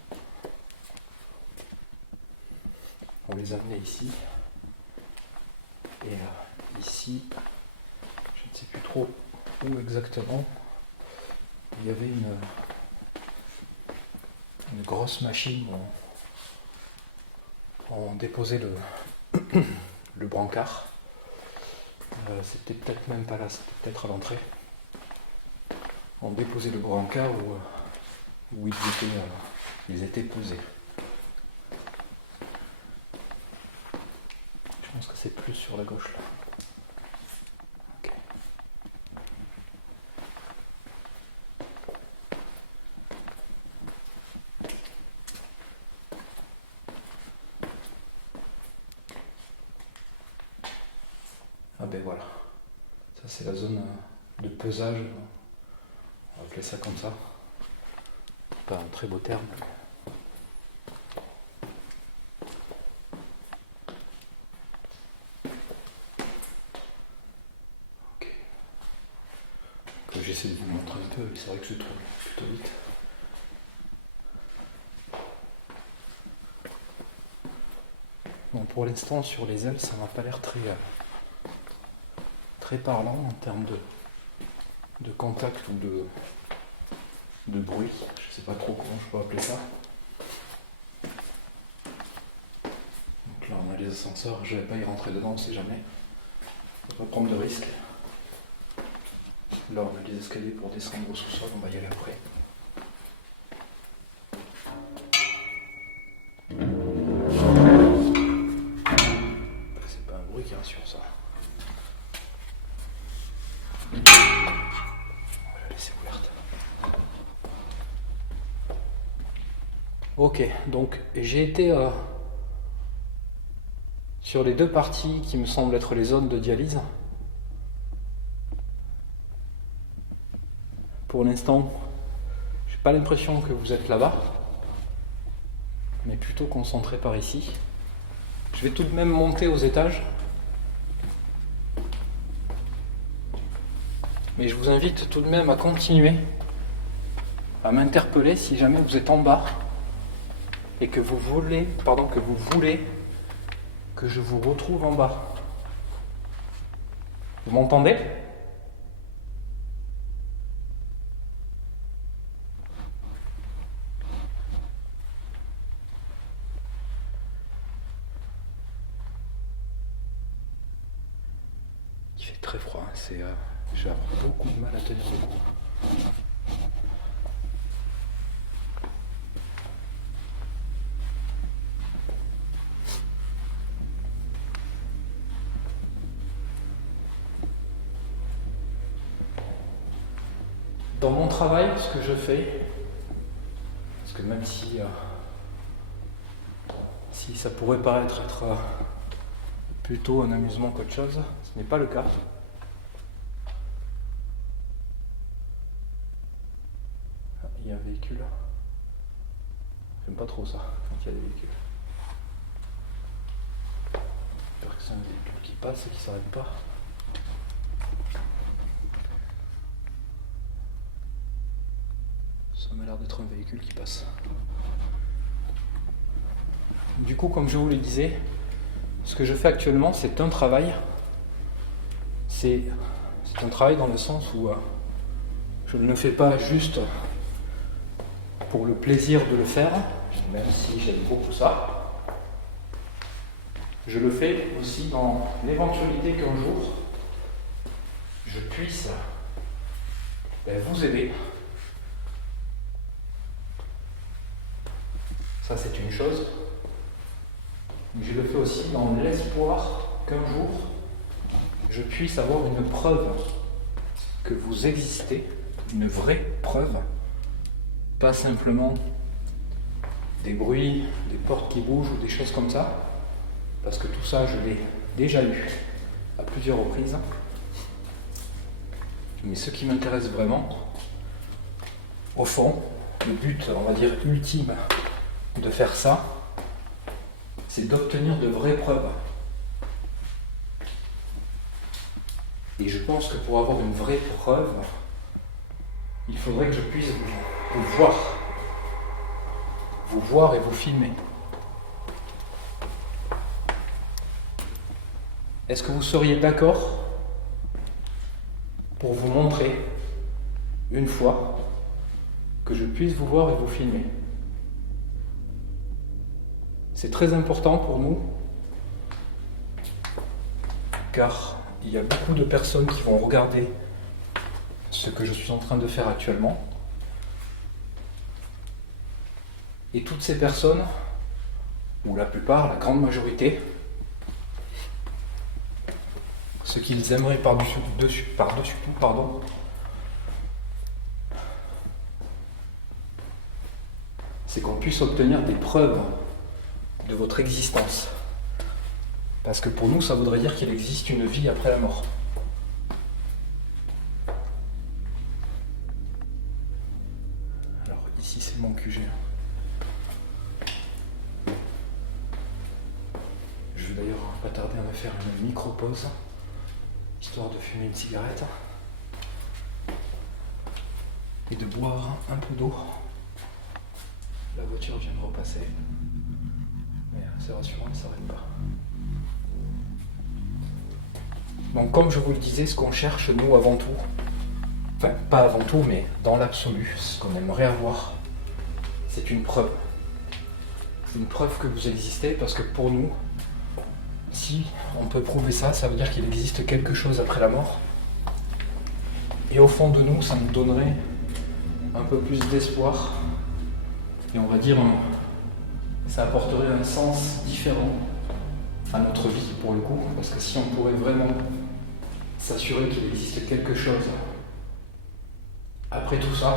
on les amenait ici, et ici, je ne sais plus trop où exactement, il y avait une grosse machine où on déposait le brancard. C'était peut-être même pas là, c'était peut-être à l'entrée. On déposait le brancard où ils étaient posés. Je pense que c'est plus sur la gauche là. Okay. Ah ben voilà, ça c'est la zone de pesage, on va appeler ça comme ça. Pas un très beau terme. Ok. j'essaie de vous montrer un peu, c'est vrai que je tourne plutôt vite. Bon, pour l'instant, sur les ailes, ça m'a pas l'air très parlant en termes de contact ou de bruit. Je sais pas trop comment je peux appeler ça. Donc là, on a les ascenseurs. Je vais pas y rentrer dedans, on sait jamais. Faut pas prendre de risques. Là, on a les escaliers pour descendre au sous-sol. On va y aller après. C'est pas un bruit qui rassure ça. On va la laisser ouverte. Ok, donc j'ai été sur les deux parties qui me semblent être les zones de dialyse. Pour l'instant, j'ai pas l'impression que vous êtes là-bas, mais plutôt concentré par ici. Je vais tout de même monter aux étages, mais je vous invite tout de même à continuer à m'interpeller si jamais vous êtes en bas et que vous voulez que je vous retrouve en bas. Vous m'entendez ? Il fait très froid, je vais avoir beaucoup de mal à tenir le coup. Dans mon travail, ce que je fais, parce que même si ça pourrait paraître être plutôt un amusement qu'autre chose, ce n'est pas le cas. Ah, il y a un véhicule. J'aime pas trop ça, quand il y a des véhicules. J'espère que c'est un véhicule qui passe et qui s'arrête pas. Ça m'a l'air d'être un véhicule qui passe. Du coup, comme je vous le disais, ce que je fais actuellement, c'est un travail. C'est un travail dans le sens où je ne le fais pas juste pour le plaisir de le faire, même si j'aime beaucoup ça. Je le fais aussi dans l'éventualité qu'un jour, je puisse vous aider. Ça, c'est une chose. Mais je le fais aussi dans l'espoir qu'un jour, je puisse avoir une preuve que vous existez, une vraie preuve, pas simplement des bruits, des portes qui bougent ou des choses comme ça, parce que tout ça, je l'ai déjà eu à plusieurs reprises. Mais ce qui m'intéresse vraiment, au fond, le but, on va dire, ultime de faire ça, c'est d'obtenir de vraies preuves. Et je pense que pour avoir une vraie preuve, il faudrait que je puisse vous voir et vous filmer. Est-ce que vous seriez d'accord pour vous montrer une fois que je puisse vous voir et vous filmer? C'est très important pour nous, car il y a beaucoup de personnes qui vont regarder ce que je suis en train de faire actuellement. Et toutes ces personnes, ou la plupart, la grande majorité, ce qu'ils aimeraient par-dessus tout, c'est qu'on puisse obtenir des preuves de votre existence. Parce que pour nous, ça voudrait dire qu'il existe une vie après la mort. Alors ici, c'est mon QG. Je vais d'ailleurs pas tarder à me faire une micro-pause, histoire de fumer une cigarette. et de boire un peu d'eau. La voiture vient de repasser, mais c'est rassurant, elle ne s'arrête pas. Donc comme je vous le disais, ce qu'on cherche nous avant tout, enfin pas avant tout, mais dans l'absolu, ce qu'on aimerait avoir, c'est une preuve. Une preuve que vous existez, parce que pour nous, si on peut prouver ça, ça veut dire qu'il existe quelque chose après la mort. Et au fond de nous, ça nous donnerait un peu plus d'espoir. Et on va dire, ça apporterait un sens différent à notre vie pour le coup. Parce que si on pourrait vraiment s'assurer qu'il existe quelque chose après tout ça,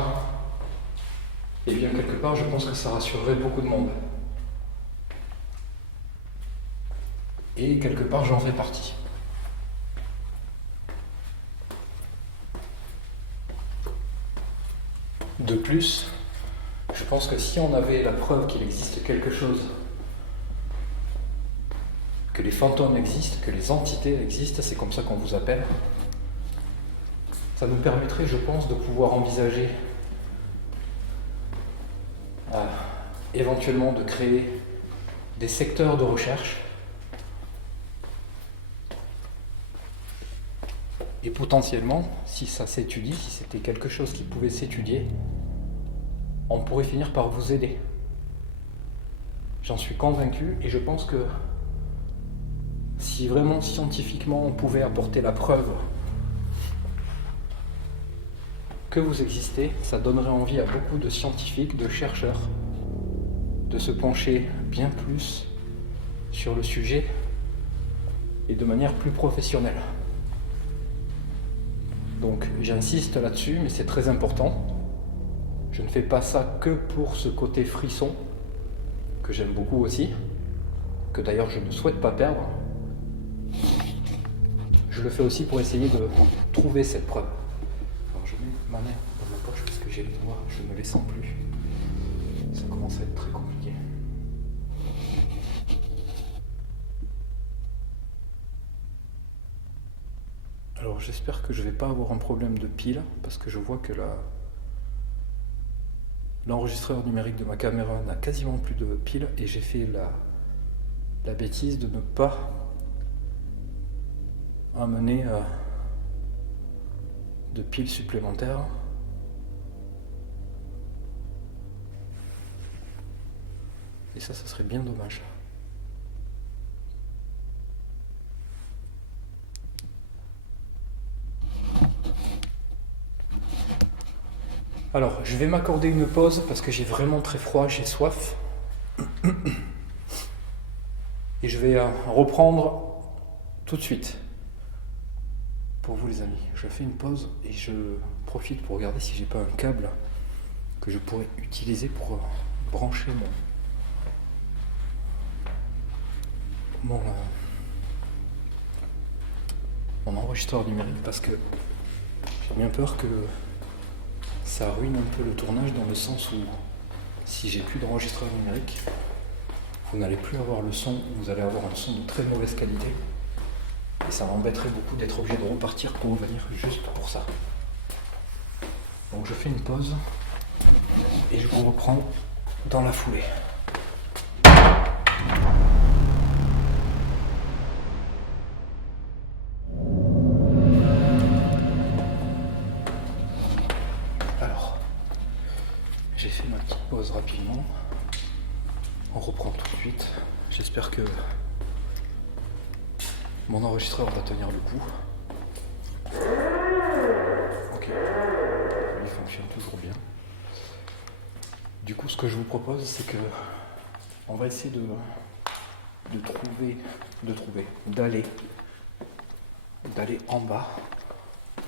et bien quelque part, je pense que ça rassurerait beaucoup de monde. Et quelque part, j'en fais partie. De plus, je pense que si on avait la preuve qu'il existe quelque chose, que les fantômes existent, que les entités existent, c'est comme ça qu'on vous appelle, ça nous permettrait, je pense, de pouvoir envisager éventuellement de créer des secteurs de recherche et potentiellement, si ça s'étudie, si c'était quelque chose qui pouvait s'étudier, on pourrait finir par vous aider. J'en suis convaincu et je pense que si vraiment scientifiquement on pouvait apporter la preuve que vous existez, ça donnerait envie à beaucoup de scientifiques, de chercheurs, de se pencher bien plus sur le sujet et de manière plus professionnelle. Donc j'insiste là-dessus, mais c'est très important. Je ne fais pas ça que pour ce côté frisson, que j'aime beaucoup aussi, que d'ailleurs je ne souhaite pas perdre. Je le fais aussi pour essayer de trouver cette preuve. Alors je mets ma main dans ma poche parce que j'ai le doigt, je ne les sens plus. Ça commence à être très compliqué. Alors j'espère que je ne vais pas avoir un problème de pile, parce que je vois que l'enregistreur numérique de ma caméra n'a quasiment plus de pile et j'ai fait la bêtise de ne pas amener de piles supplémentaires. Et ça serait bien dommage. Alors, je vais m'accorder une pause parce que j'ai vraiment très froid, j'ai soif. Et je vais reprendre tout de suite. Pour vous les amis, je fais une pause et je profite pour regarder si j'ai pas un câble que je pourrais utiliser pour brancher mon enregistreur numérique, parce que j'ai bien peur que ça ruine un peu le tournage, dans le sens où si j'ai plus d'enregistreur numérique, vous n'allez plus avoir le son, vous allez avoir un son de très mauvaise qualité. Et ça m'embêterait beaucoup d'être obligé de repartir pour revenir juste pour ça. Donc je fais une pause et je vous reprends dans la foulée. Alors, j'ai fait ma petite pause rapidement. On reprend tout de suite. J'espère que mon enregistreur va tenir le coup. Ok, il fonctionne toujours bien. Du coup, ce que je vous propose, c'est que on va essayer d'aller en bas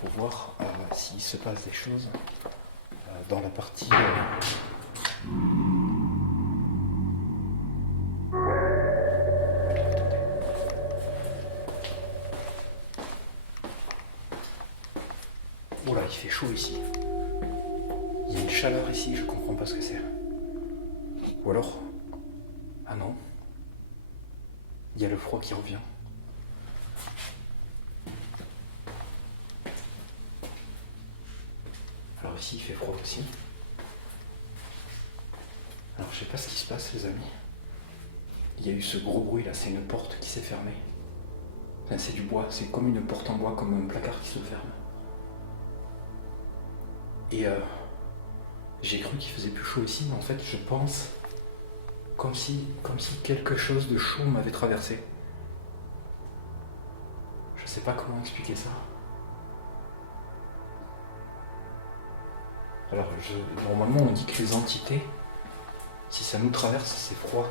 pour voir s'il se passe des choses dans la partie. Oula, il fait chaud ici. Il y a une chaleur ici, je comprends pas ce que c'est. Ou alors... Ah non. Il y a le froid qui revient. Alors ici, il fait froid. aussi. Alors je sais pas ce qui se passe les amis. Il y a eu ce gros bruit là, c'est une porte qui s'est fermée. Enfin, c'est du bois, c'est comme une porte en bois, comme un placard qui se ferme. Et j'ai cru qu'il faisait plus chaud ici, mais en fait je pense comme si quelque chose de chaud m'avait traversé. Je sais pas comment expliquer ça. Alors normalement on dit que les entités, si ça nous traverse, c'est froid.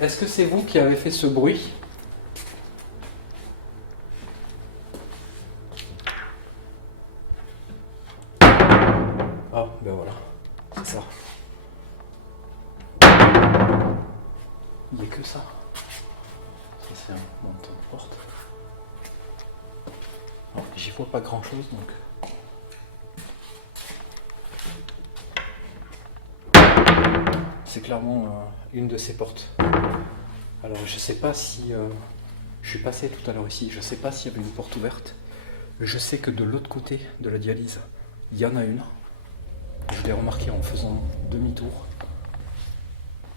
Est-ce que c'est vous qui avez fait ce bruit ? Ah, ben voilà, c'est ça. Il n'y a que ça. Ça c'est un montant de porte. Alors, j'y vois pas grand chose donc. C'est clairement une de ces portes. Alors je sais pas si... je suis passé tout à l'heure ici, je sais pas s'il y avait une porte ouverte. Je sais que de l'autre côté de la dialyse, il y en a une. Je l'ai remarqué en faisant demi-tour.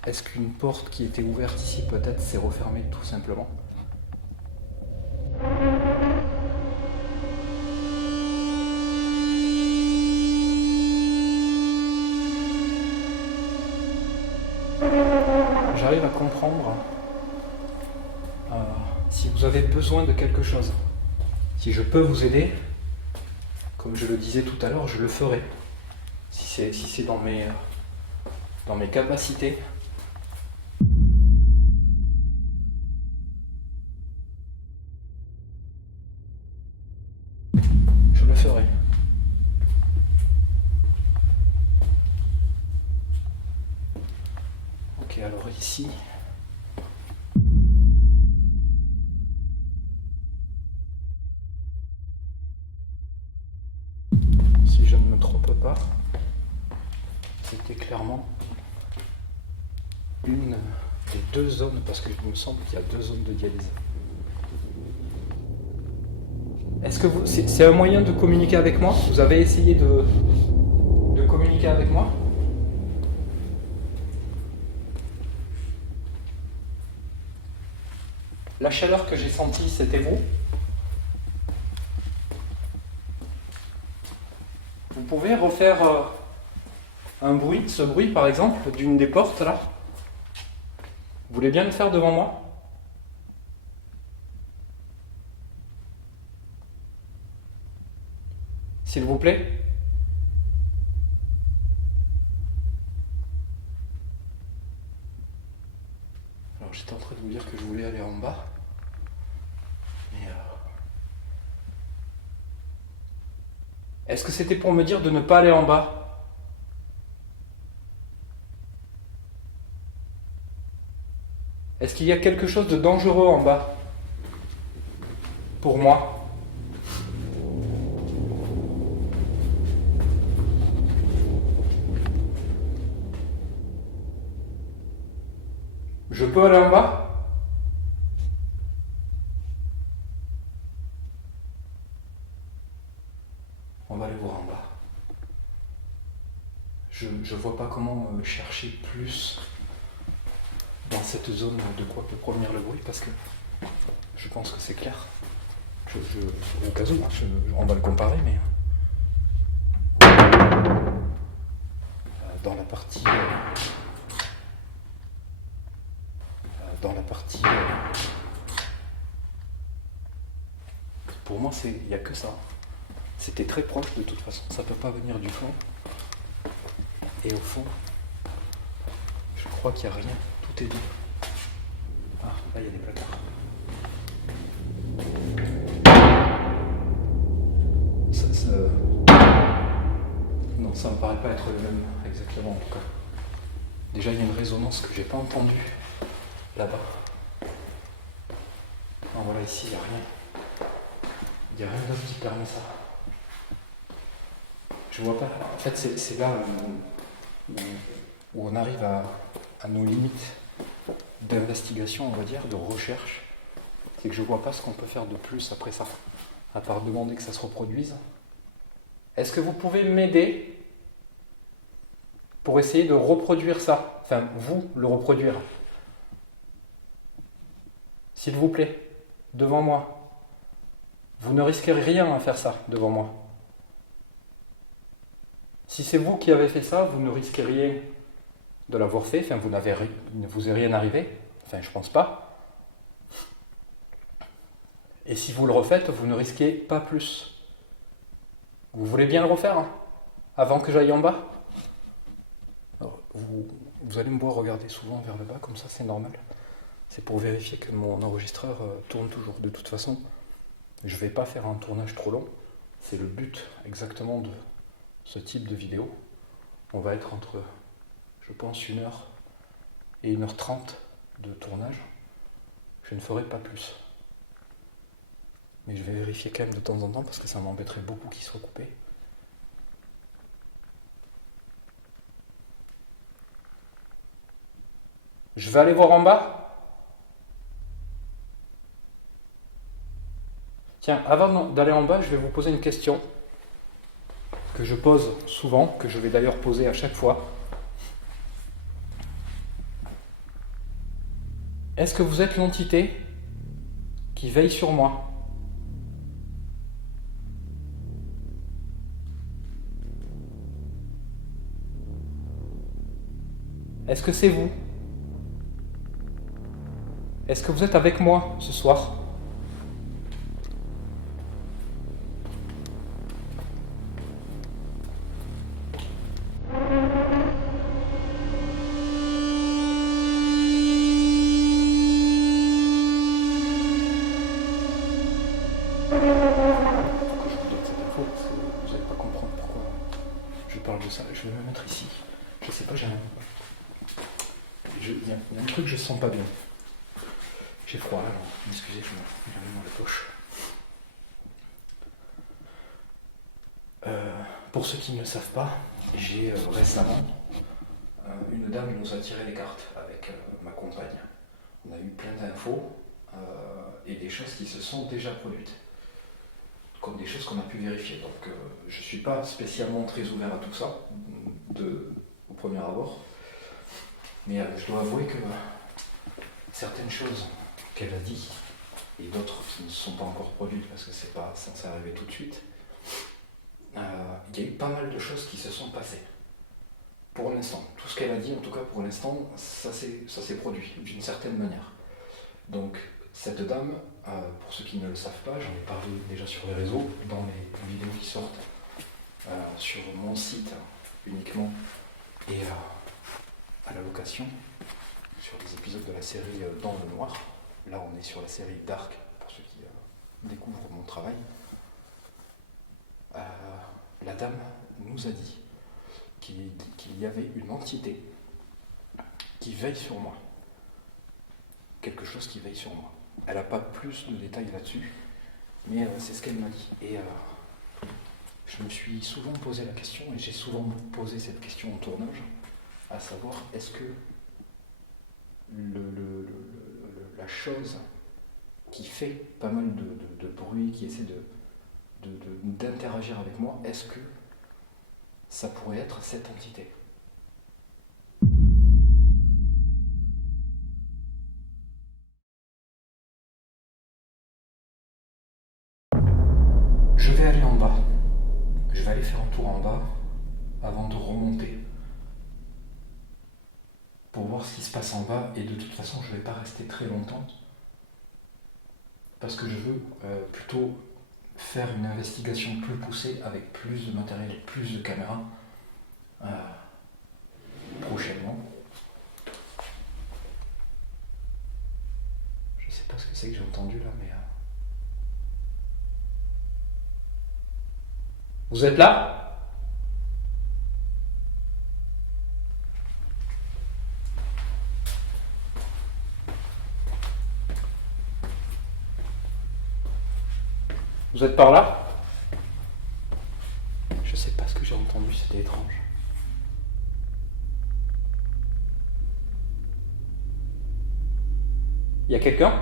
Est-ce qu'une porte qui était ouverte ici peut-être s'est refermée tout simplement ? J'arrive à comprendre si vous avez besoin de quelque chose. Si je peux vous aider, comme je le disais tout à l'heure, je le ferai. Si c'est dans mes capacités. Je le ferai. Ok, alors ici... Si je ne me trompe pas, c'était clairement une des deux zones, parce qu'il me semble qu'il y a deux zones de dialyse. Est-ce que c'est un moyen de communiquer avec moi ? Vous avez essayé de communiquer avec moi ? La chaleur que j'ai sentie, c'était vous ? Vous pouvez refaire ce bruit par exemple, d'une des portes là ? Vous voulez bien le faire devant moi ? S'il vous plaît ? Alors j'étais en train de vous dire que je voulais aller en bas. Mais est-ce que c'était pour me dire de ne pas aller en bas ? Est-ce qu'il y a quelque chose de dangereux en bas ? Pour moi ? Je peux aller en bas ? On va aller voir en bas. Je vois pas comment chercher plus dans cette zone de quoi peut provenir le bruit, parce que je pense que c'est clair. Au cas où, on va le comparer, mais dans la partie pour moi il n'y a que ça. C'était très proche de toute façon, ça peut pas venir du fond. Et au fond, je crois qu'il n'y a rien, tout est vide. Ah, là il y a des placards. Non, ça me paraît pas être le même exactement en tout cas. Déjà il y a une résonance que j'ai pas entendue là-bas. Non, voilà, ici il n'y a rien. Il n'y a rien d'autre qui permet ça. Je vois pas. En fait, c'est là où on arrive à nos limites d'investigation, on va dire, de recherche. c'est que je vois pas ce qu'on peut faire de plus après ça, à part demander que ça se reproduise. Est-ce que vous pouvez m'aider pour essayer de reproduire ça? Enfin, vous, le reproduire. S'il vous plaît, devant moi. Vous ne risquez rien à faire ça devant moi. Si c'est vous qui avez fait ça, vous ne risquez rien de l'avoir fait. Enfin, il ne vous est rien arrivé. Enfin, je pense pas. Et si vous le refaites, vous ne risquez pas plus. Vous voulez bien le refaire, hein, avant que j'aille en bas? Alors, vous allez me voir regarder souvent vers le bas, comme ça c'est normal. C'est pour vérifier que mon enregistreur tourne toujours. De toute façon, je ne vais pas faire un tournage trop long. C'est le but exactement de ce type de vidéo. On va être entre, je pense, 1h et 1h30 de tournage. Je ne ferai pas plus. Mais je vais vérifier quand même de temps en temps parce que ça m'embêterait beaucoup qu'il soit coupé. Je vais aller voir en bas. Tiens, avant d'aller en bas, je vais vous poser une question que je pose souvent, que je vais d'ailleurs poser à chaque fois. Est-ce que vous êtes l'entité qui veille sur moi? Est-ce que c'est vous? Est-ce que vous êtes avec moi ce soir? Vous n'allez pas comprendre pourquoi je parle de ça. Je vais me mettre ici. Je sais pas, il y a un truc que je sens pas bien. J'ai froid, alors excusez, je me mets dans la poche. Pour ceux qui ne le savent pas, j'ai récemment, une dame nous a tiré les cartes avec ma compagne. On a eu plein d'infos et des choses qui se sont déjà produites, comme des choses qu'on a pu vérifier. Donc je ne suis pas spécialement très ouvert à tout ça, au premier abord, mais je dois avouer que certaines choses qu'elle a dit et d'autres qui ne sont pas encore produites parce que c'est pas censé arriver tout de suite, il y a eu pas mal de choses qui se sont passées. Pour l'instant, tout ce qu'elle a dit, en tout cas pour l'instant, ça s'est produit d'une certaine manière. Donc cette dame, pour ceux qui ne le savent pas, j'en ai parlé déjà sur les réseaux, dans les vidéos qui sortent sur mon site uniquement et à la location, sur les épisodes de la série Dans le Noir. Là on est sur la série Dark, pour ceux qui découvrent mon travail. La dame nous a dit qu'il y avait une entité qui veille sur moi. Quelque chose qui veille sur moi. Elle n'a pas plus de détails là-dessus, mais c'est ce qu'elle m'a dit. Et je me suis souvent posé la question, et j'ai souvent posé cette question en tournage, à savoir, est-ce que la chose qui fait pas mal de bruit, qui essaie d'interagir avec moi, est-ce que ça pourrait être cette entité? Je vais aller en bas. Je vais aller faire un tour en bas avant de remonter pour voir ce qui se passe en bas. Et de toute façon, je ne vais pas rester très longtemps parce que je veux plutôt faire une investigation plus poussée avec plus de matériel et plus de caméras prochainement. Je sais pas ce que c'est que j'ai entendu là, mais... Vous êtes là? Vous êtes par là? Je sais pas ce que j'ai entendu, c'était étrange. Il y a quelqu'un?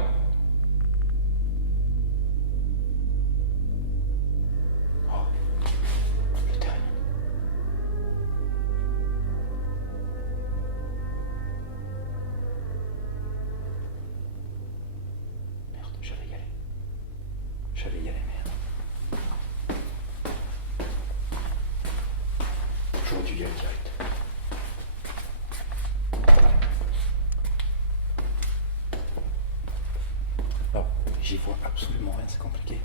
y aller direct. Alors, j'y vois absolument rien, c'est compliqué.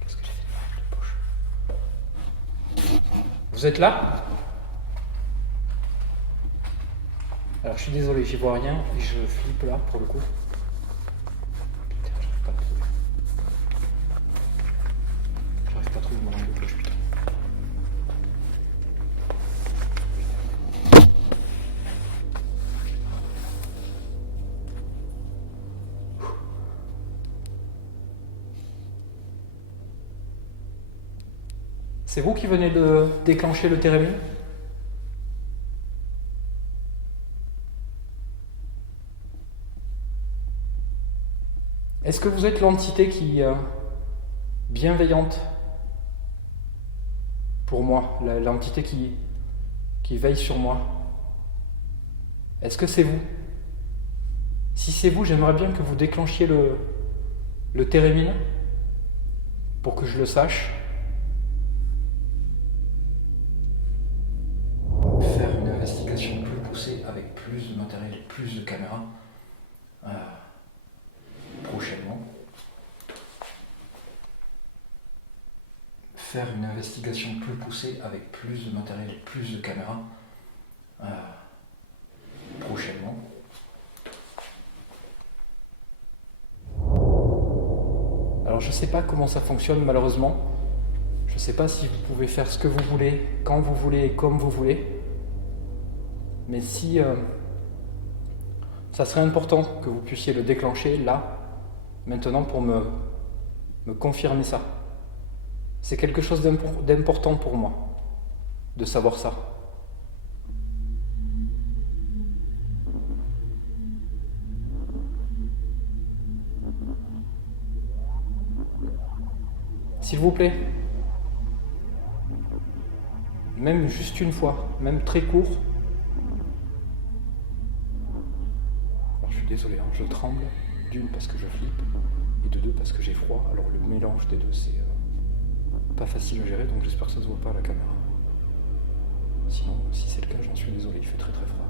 Qu'est-ce que j'ai fait de ma poche? Vous êtes là? Alors, je suis désolé, j'y vois rien et je flippe là pour le coup. Putain, j'arrive pas à trouver. J'arrive pas à trouver mon lampe de poche, putain. C'est vous qui venez de déclencher le térémine? Est-ce que vous êtes l'entité qui bienveillante pour moi, l'entité qui veille sur moi? Est-ce que c'est vous? Si c'est vous, j'aimerais bien que vous déclenchiez le térémine pour que je le sache. Faire une investigation plus poussée avec plus de matériel, plus de caméras prochainement. Faire une investigation plus poussée avec plus de matériel, plus de caméras prochainement. Alors je ne sais pas comment ça fonctionne malheureusement. Je ne sais pas si vous pouvez faire ce que vous voulez, quand vous voulez et comme vous voulez. Mais si ça serait important que vous puissiez le déclencher là, maintenant pour me confirmer ça. C'est quelque chose d'important pour moi, de savoir ça. S'il vous plaît, même juste une fois, même très court. Alors, je suis désolé, hein, je tremble, d'une parce que je flippe, et de deux parce que j'ai froid. Alors le mélange des deux, c'est pas facile à gérer, donc j'espère que ça se voit pas à la caméra. Sinon, si c'est le cas, j'en suis désolé, il fait très très froid.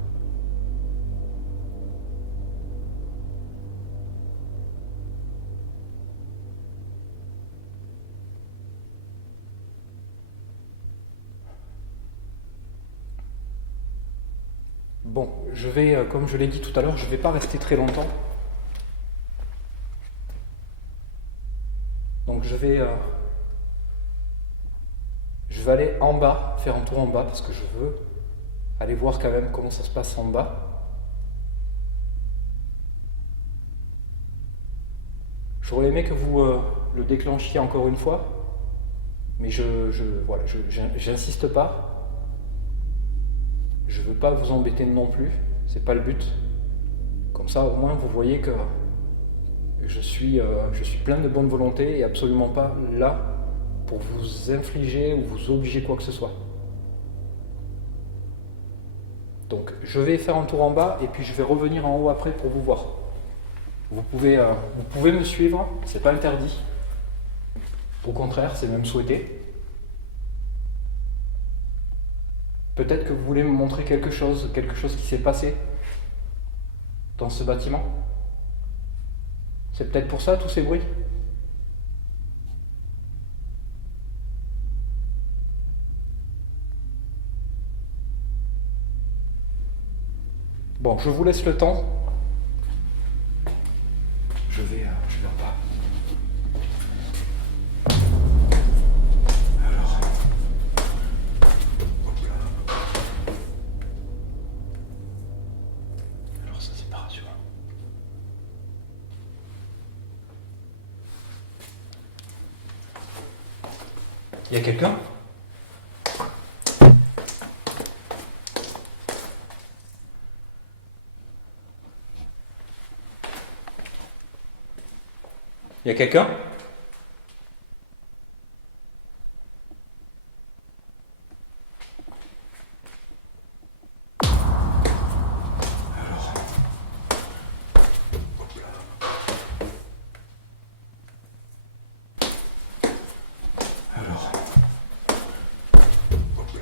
Bon, je vais, comme je l'ai dit tout à l'heure, je ne vais pas rester très longtemps. Donc je vais aller en bas, faire un tour en bas, parce que je veux aller voir quand même comment ça se passe en bas. J'aurais aimé que vous le déclenchiez encore une fois, mais voilà, j'insiste pas. Je veux pas vous embêter non plus, c'est pas le but. Comme ça, au moins, vous voyez que je suis plein de bonne volonté et absolument pas là pour vous infliger ou vous obliger quoi que ce soit. Donc, je vais faire un tour en bas et puis je vais revenir en haut après pour vous voir. Vous pouvez me suivre, c'est pas interdit. Au contraire, c'est même souhaité. Peut-être que vous voulez me montrer quelque chose qui s'est passé dans ce bâtiment. C'est peut-être pour ça tous ces bruits. Bon, je vous laisse le temps. Je vais en bas. Alors, hop là. Alors ça c'est pas rassurant. Il y a quelqu'un ? Il y a quelqu'un ? Alors, hop là.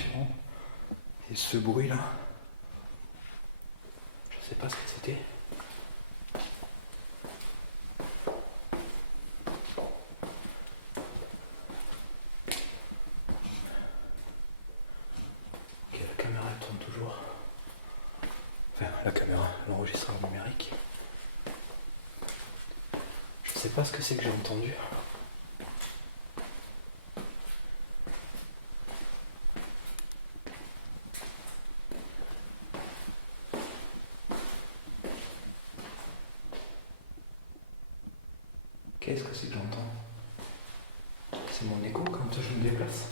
rassurant. Et ce bruit là, je sais pas ce que c'était. Ok, la caméra elle tourne toujours. Enfin, la caméra, l'enregistreur numérique. Je sais pas ce que c'est que j'ai entendu. Qu'est-ce que c'est que j'entends? C'est mon écho quand je me déplace.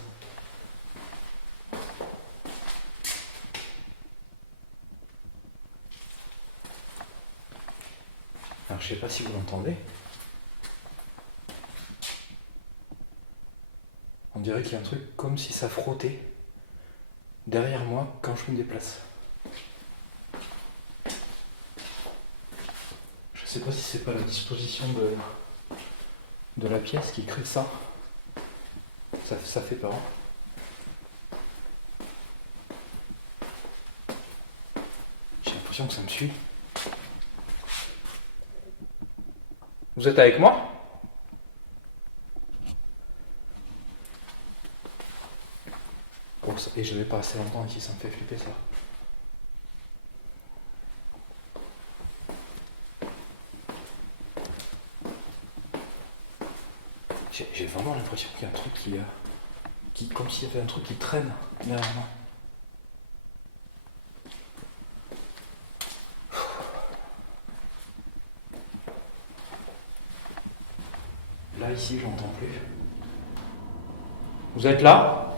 Alors je sais pas si vous l'entendez. On dirait qu'il y a un truc comme si ça frottait derrière moi quand je me déplace. Je sais pas si c'est pas la disposition de la pièce qui crée ça. Ça fait peur. J'ai l'impression que ça me suit. Vous êtes avec moi? Oh, et je vais pas assez longtemps ici, ça me fait flipper ça. J'ai vraiment l'impression qu'il y a un truc qui comme s'il y avait un truc qui traîne derrière moi. Là, ici, j'entends plus. Vous êtes là?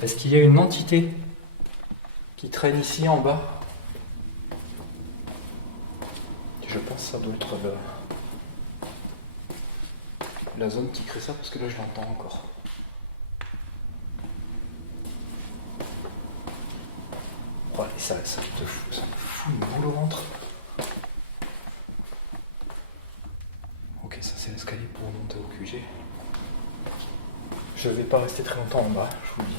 Est-ce qu'il y a une entité qui traîne ici en bas? Je pense que ça doit être la zone qui crée ça, parce que là, je l'entends encore. Oh, et ça me fout une boule au ventre. Ok, ça c'est l'escalier pour monter au QG. Je vais pas rester très longtemps en bas, je vous le dis.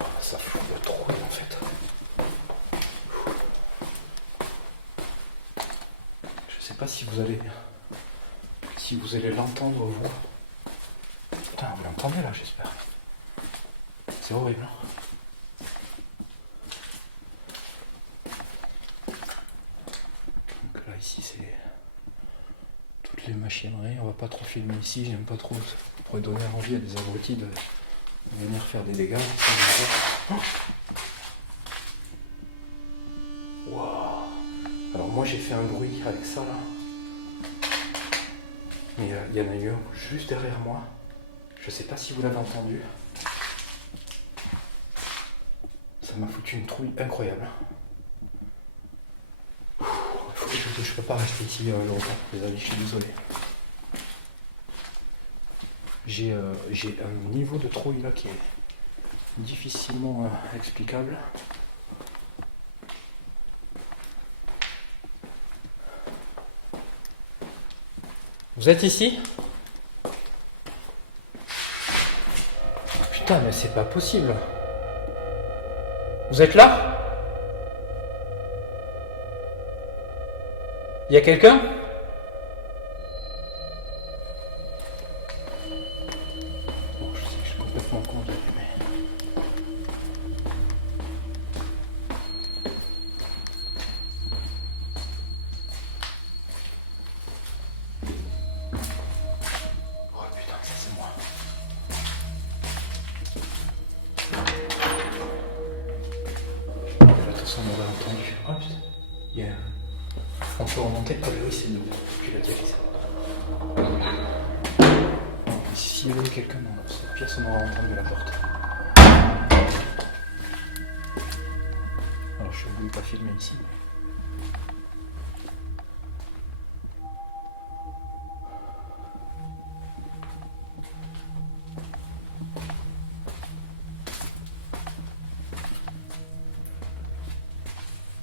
Oh, ça fout le trouille en fait. Je sais pas si vous allez l'entendre vous. Putain, vous l'entendez là, j'espère. C'est horrible. Donc là ici c'est toutes les machineries. On va pas trop filmer ici, j'aime pas trop. Ça pourrait donner envie à des abrutis de venir faire des dégâts. Wow. Alors moi j'ai fait un bruit avec ça là. Mais il y en a eu un juste derrière moi. Je sais pas si vous l'avez entendu. Ça m'a foutu une trouille incroyable. Je peux pas rester ici longtemps, les amis, je suis désolé. J'ai un niveau de trouille là qui est difficilement explicable. Vous êtes ici? Putain, mais c'est pas possible. Vous êtes là? Il y a quelqu'un? Bon, je sais que je suis complètement con de mais... Oh putain, ça c'est moi. Attention, on m'aurait entendu. Oh putain. Yeah. On peut remonter. Ah oui, c'est nous. Puis la direction. S'il y avait quelqu'un dans cette pièce, on aurait entendu la porte. Alors je ne voulais pas filmer ici. Mais...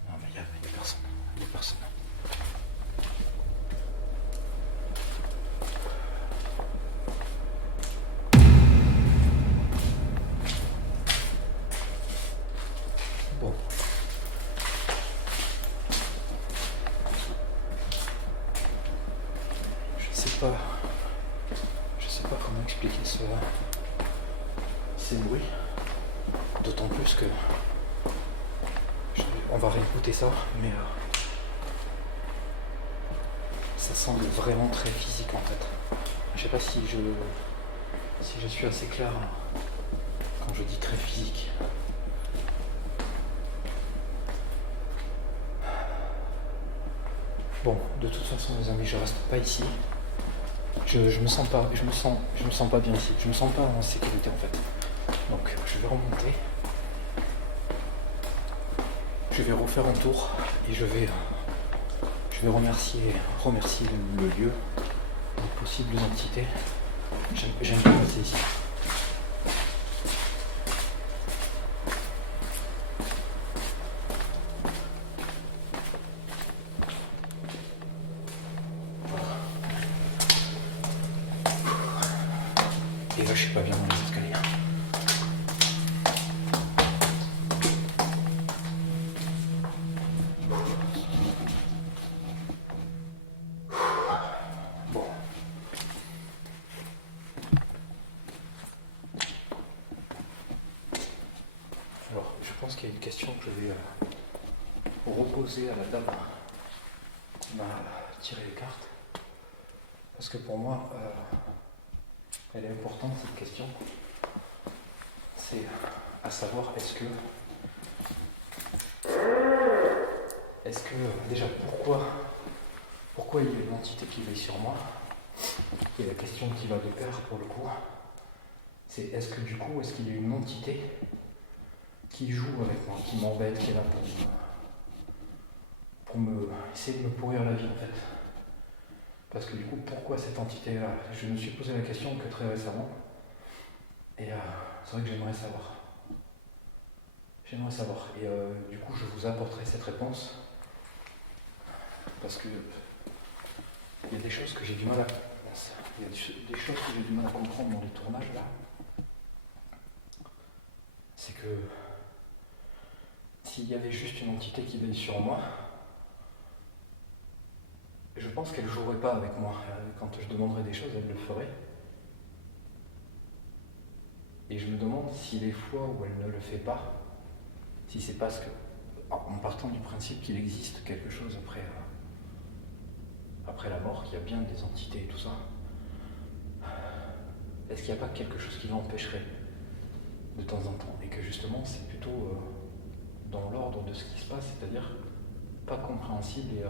non mais il y a personne. Il y a personne. pas comment expliquer ces bruits. D'autant plus que on va réécouter ça, mais ça semble vraiment très physique en fait. Je sais pas si je suis assez clair quand je dis très physique. Bon, de toute façon les amis, je reste pas ici. Je me sens pas bien ici. Je me sens pas en sécurité en fait. Donc je vais remonter. Je vais refaire un tour et je vais remercier le lieu, les possibles entités. J'aime pas passer ici. Et là je suis pas bien dans les escaliers. Alors, je pense qu'il y a une question que je vais reposer à la dame qui m'a tiré les cartes. Parce que pour moi, elle est importante cette question. C'est à savoir est-ce que déjà pourquoi il y a une entité qui veille sur moi? Et la question qui va de pair pour le coup, c'est est-ce qu'il y a une entité qui joue avec moi, qui m'embête, qui est là pour essayer de me pourrir la vie en fait. Parce que du coup, pourquoi cette entité-là? Je me suis posé la question que très récemment. Et c'est vrai que j'aimerais savoir. Et du coup, je vous apporterai cette réponse. Parce que il y a des choses que j'ai du mal à comprendre dans les tournages là. C'est que s'il y avait juste une entité qui veille sur moi, je pense qu'elle ne jouerait pas avec moi. Quand je demanderais des choses, elle le ferait. Et je me demande si les fois où elle ne le fait pas, si c'est parce que, en partant du principe qu'il existe quelque chose après la mort, qu'il y a bien des entités et tout ça, est-ce qu'il n'y a pas quelque chose qui l'empêcherait de temps en temps? Et que justement, c'est plutôt dans l'ordre de ce qui se passe, c'est-à-dire pas compréhensible et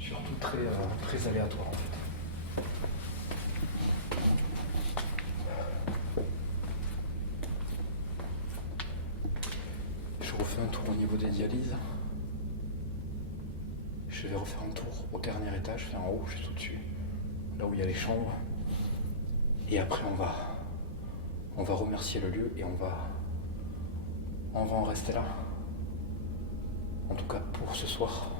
surtout très aléatoire en fait. Je refais un tour au niveau des dialyses. Je vais refaire un tour au dernier étage, en haut, juste au-dessus, là où il y a les chambres. Et après on va remercier le lieu et on va en rester là. En tout cas pour ce soir.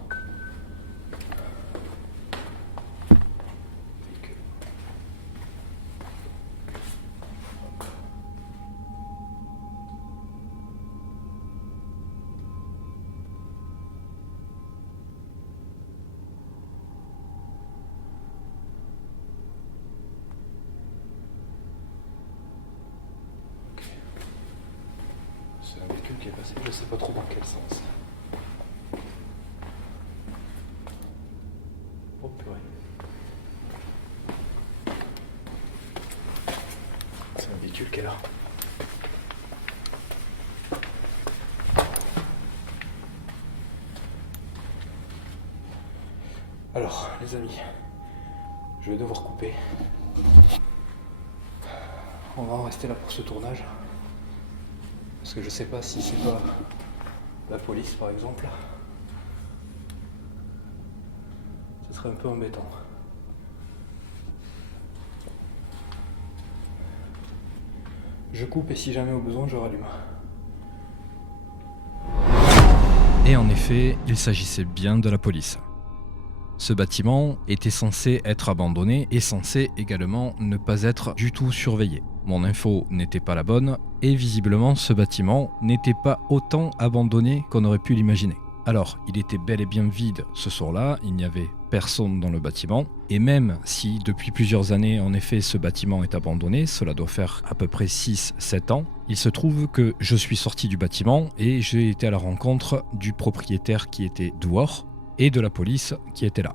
C'est un véhicule qui est passé, je ne sais pas trop dans quel sens. Oh purée. C'est un véhicule qui est là. Alors, les amis, je vais devoir couper. On va en rester là pour ce tournage. Parce que je sais pas si c'est pas la police par exemple. Ce serait un peu embêtant. Je coupe et si jamais au besoin je rallume. Et en effet, il s'agissait bien de la police. Ce bâtiment était censé être abandonné et censé également ne pas être du tout surveillé. Mon info n'était pas la bonne et visiblement ce bâtiment n'était pas autant abandonné qu'on aurait pu l'imaginer. Alors, il était bel et bien vide ce soir-là, il n'y avait personne dans le bâtiment. Et même si depuis plusieurs années, en effet, ce bâtiment est abandonné, cela doit faire à peu près 6-7 ans, il se trouve que je suis sorti du bâtiment et j'ai été à la rencontre du propriétaire qui était dehors et de la police qui était là.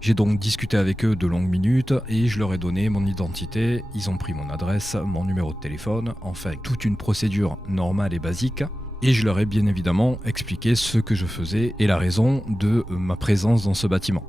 J'ai donc discuté avec eux de longues minutes et je leur ai donné mon identité, ils ont pris mon adresse, mon numéro de téléphone, enfin toute une procédure normale et basique. Et je leur ai bien évidemment expliqué ce que je faisais et la raison de ma présence dans ce bâtiment.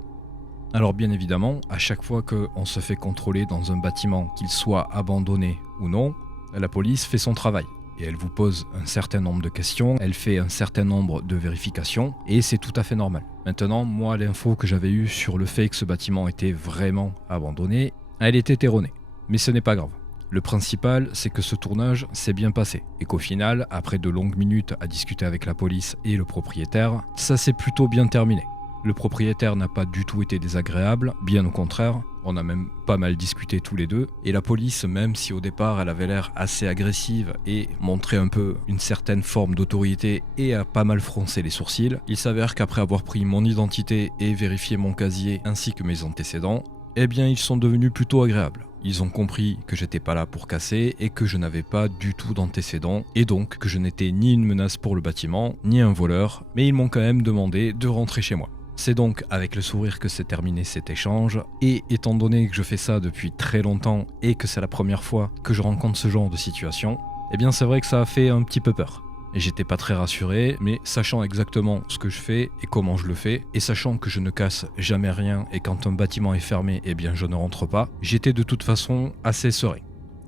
Alors bien évidemment, à chaque fois qu'on se fait contrôler dans un bâtiment, qu'il soit abandonné ou non, la police fait son travail. Et elle vous pose un certain nombre de questions, elle fait un certain nombre de vérifications, et c'est tout à fait normal. Maintenant, moi, l'info que j'avais eue sur le fait que ce bâtiment était vraiment abandonné, elle était erronée. Mais ce n'est pas grave. Le principal, c'est que ce tournage s'est bien passé, et qu'au final, après de longues minutes à discuter avec la police et le propriétaire, ça s'est plutôt bien terminé. Le propriétaire n'a pas du tout été désagréable, bien au contraire, on a même pas mal discuté tous les deux, et la police, même si au départ elle avait l'air assez agressive et montrait un peu une certaine forme d'autorité et a pas mal froncé les sourcils, il s'avère qu'après avoir pris mon identité et vérifié mon casier ainsi que mes antécédents, eh bien ils sont devenus plutôt agréables. Ils ont compris que j'étais pas là pour casser et que je n'avais pas du tout d'antécédents et donc que je n'étais ni une menace pour le bâtiment, ni un voleur, mais ils m'ont quand même demandé de rentrer chez moi. C'est donc avec le sourire que s'est terminé cet échange, et étant donné que je fais ça depuis très longtemps et que c'est la première fois que je rencontre ce genre de situation, eh bien c'est vrai que ça a fait un petit peu peur. Et j'étais pas très rassuré, mais sachant exactement ce que je fais et comment je le fais, et sachant que je ne casse jamais rien et quand un bâtiment est fermé, eh bien je ne rentre pas, j'étais de toute façon assez serein.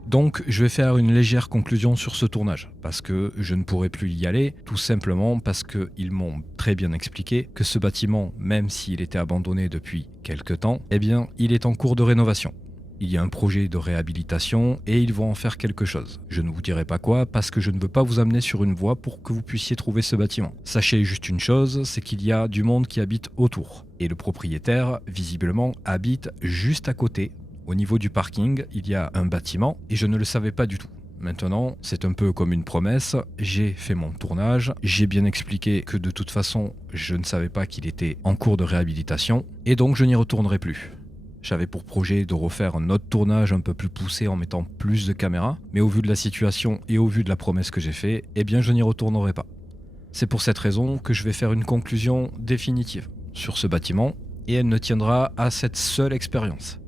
Donc je vais faire une légère conclusion sur ce tournage, parce que je ne pourrai plus y aller, tout simplement parce qu'ils m'ont très bien expliqué que ce bâtiment, même s'il était abandonné depuis quelques temps, eh bien il est en cours de rénovation. Il y a un projet de réhabilitation et ils vont en faire quelque chose. Je ne vous dirai pas quoi parce que je ne veux pas vous amener sur une voie pour que vous puissiez trouver ce bâtiment. Sachez juste une chose, c'est qu'il y a du monde qui habite autour. Et le propriétaire, visiblement, habite juste à côté. Au niveau du parking, il y a un bâtiment et je ne le savais pas du tout. Maintenant, c'est un peu comme une promesse, j'ai fait mon tournage, j'ai bien expliqué que de toute façon, je ne savais pas qu'il était en cours de réhabilitation et donc je n'y retournerai plus. J'avais pour projet de refaire un autre tournage un peu plus poussé en mettant plus de caméras, mais au vu de la situation et au vu de la promesse que j'ai fait, eh bien je n'y retournerai pas. C'est pour cette raison que je vais faire une conclusion définitive sur ce bâtiment et elle ne tiendra à cette seule expérience.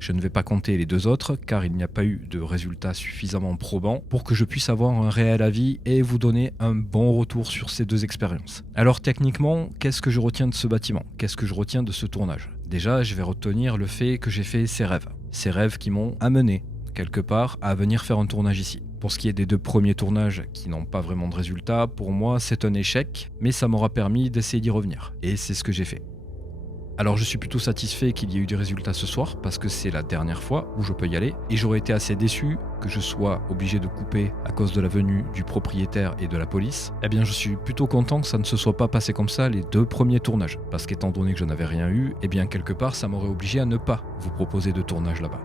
Je ne vais pas compter les deux autres car il n'y a pas eu de résultats suffisamment probants pour que je puisse avoir un réel avis et vous donner un bon retour sur ces deux expériences. Alors techniquement, qu'est-ce que je retiens de ce bâtiment? Qu'est-ce que je retiens de ce tournage? Déjà, je vais retenir le fait que j'ai fait ces rêves qui m'ont amené quelque part à venir faire un tournage ici. Pour ce qui est des deux premiers tournages qui n'ont pas vraiment de résultats, pour moi c'est un échec, mais ça m'aura permis d'essayer d'y revenir. Et c'est ce que j'ai fait. Alors je suis plutôt satisfait qu'il y ait eu des résultats ce soir parce que c'est la dernière fois où je peux y aller et j'aurais été assez déçu que je sois obligé de couper à cause de la venue du propriétaire et de la police. Eh bien je suis plutôt content que ça ne se soit pas passé comme ça les deux premiers tournages parce qu'étant donné que je n'avais rien eu, eh bien quelque part ça m'aurait obligé à ne pas vous proposer de tournage là-bas.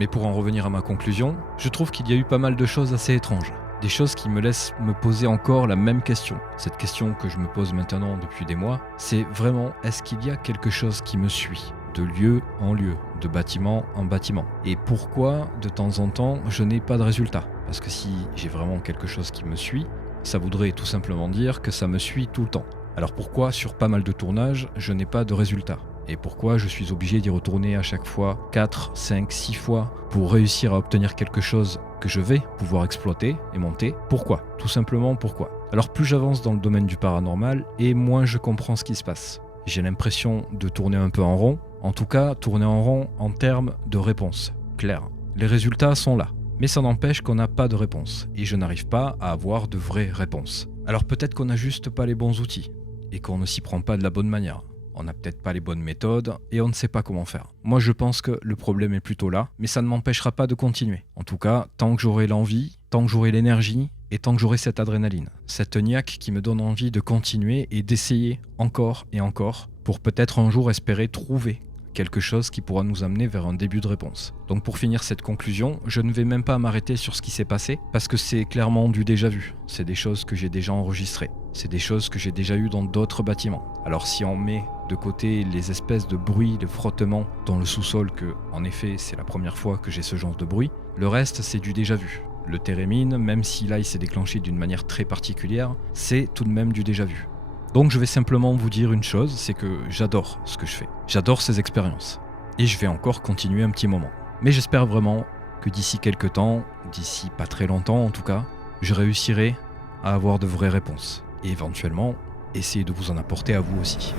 Mais pour en revenir à ma conclusion, je trouve qu'il y a eu pas mal de choses assez étranges. Des choses qui me laissent me poser encore la même question. Cette question que je me pose maintenant depuis des mois, c'est vraiment est-ce qu'il y a quelque chose qui me suit de lieu en lieu, de bâtiment en bâtiment? Et pourquoi de temps en temps je n'ai pas de résultat? Parce que si j'ai vraiment quelque chose qui me suit, ça voudrait tout simplement dire que ça me suit tout le temps. Alors pourquoi sur pas mal de tournages je n'ai pas de résultat? Et pourquoi je suis obligé d'y retourner à chaque fois 4, 5, 6 fois pour réussir à obtenir quelque chose que je vais pouvoir exploiter et monter? Pourquoi? Tout simplement pourquoi? Alors plus j'avance dans le domaine du paranormal et moins je comprends ce qui se passe. J'ai l'impression de tourner un peu en rond, en tout cas tourner en rond en termes de réponse claire. Les résultats sont là, mais ça n'empêche qu'on n'a pas de réponse et je n'arrive pas à avoir de vraies réponses. Alors peut-être qu'on n'a juste pas les bons outils et qu'on ne s'y prend pas de la bonne manière. On n'a peut-être pas les bonnes méthodes et on ne sait pas comment faire. Moi je pense que le problème est plutôt là, mais ça ne m'empêchera pas de continuer. En tout cas, tant que j'aurai l'envie, tant que j'aurai l'énergie et tant que j'aurai cette adrénaline, cette niaque qui me donne envie de continuer et d'essayer encore et encore pour peut-être un jour espérer trouver quelque chose qui pourra nous amener vers un début de réponse. Donc pour finir cette conclusion, je ne vais même pas m'arrêter sur ce qui s'est passé, parce que c'est clairement du déjà vu. C'est des choses que j'ai déjà enregistrées. C'est des choses que j'ai déjà eues dans d'autres bâtiments. Alors si on met de côté les espèces de bruits, de frottements dans le sous-sol, que en effet c'est la première fois que j'ai ce genre de bruit, le reste c'est du déjà vu. Le térémine, même si là il s'est déclenché d'une manière très particulière, c'est tout de même du déjà vu. Donc je vais simplement vous dire une chose, c'est que j'adore ce que je fais. J'adore ces expériences. Et je vais encore continuer un petit moment. Mais j'espère vraiment que d'ici quelques temps, d'ici pas très longtemps en tout cas, je réussirai à avoir de vraies réponses. Et éventuellement, essayer de vous en apporter à vous aussi.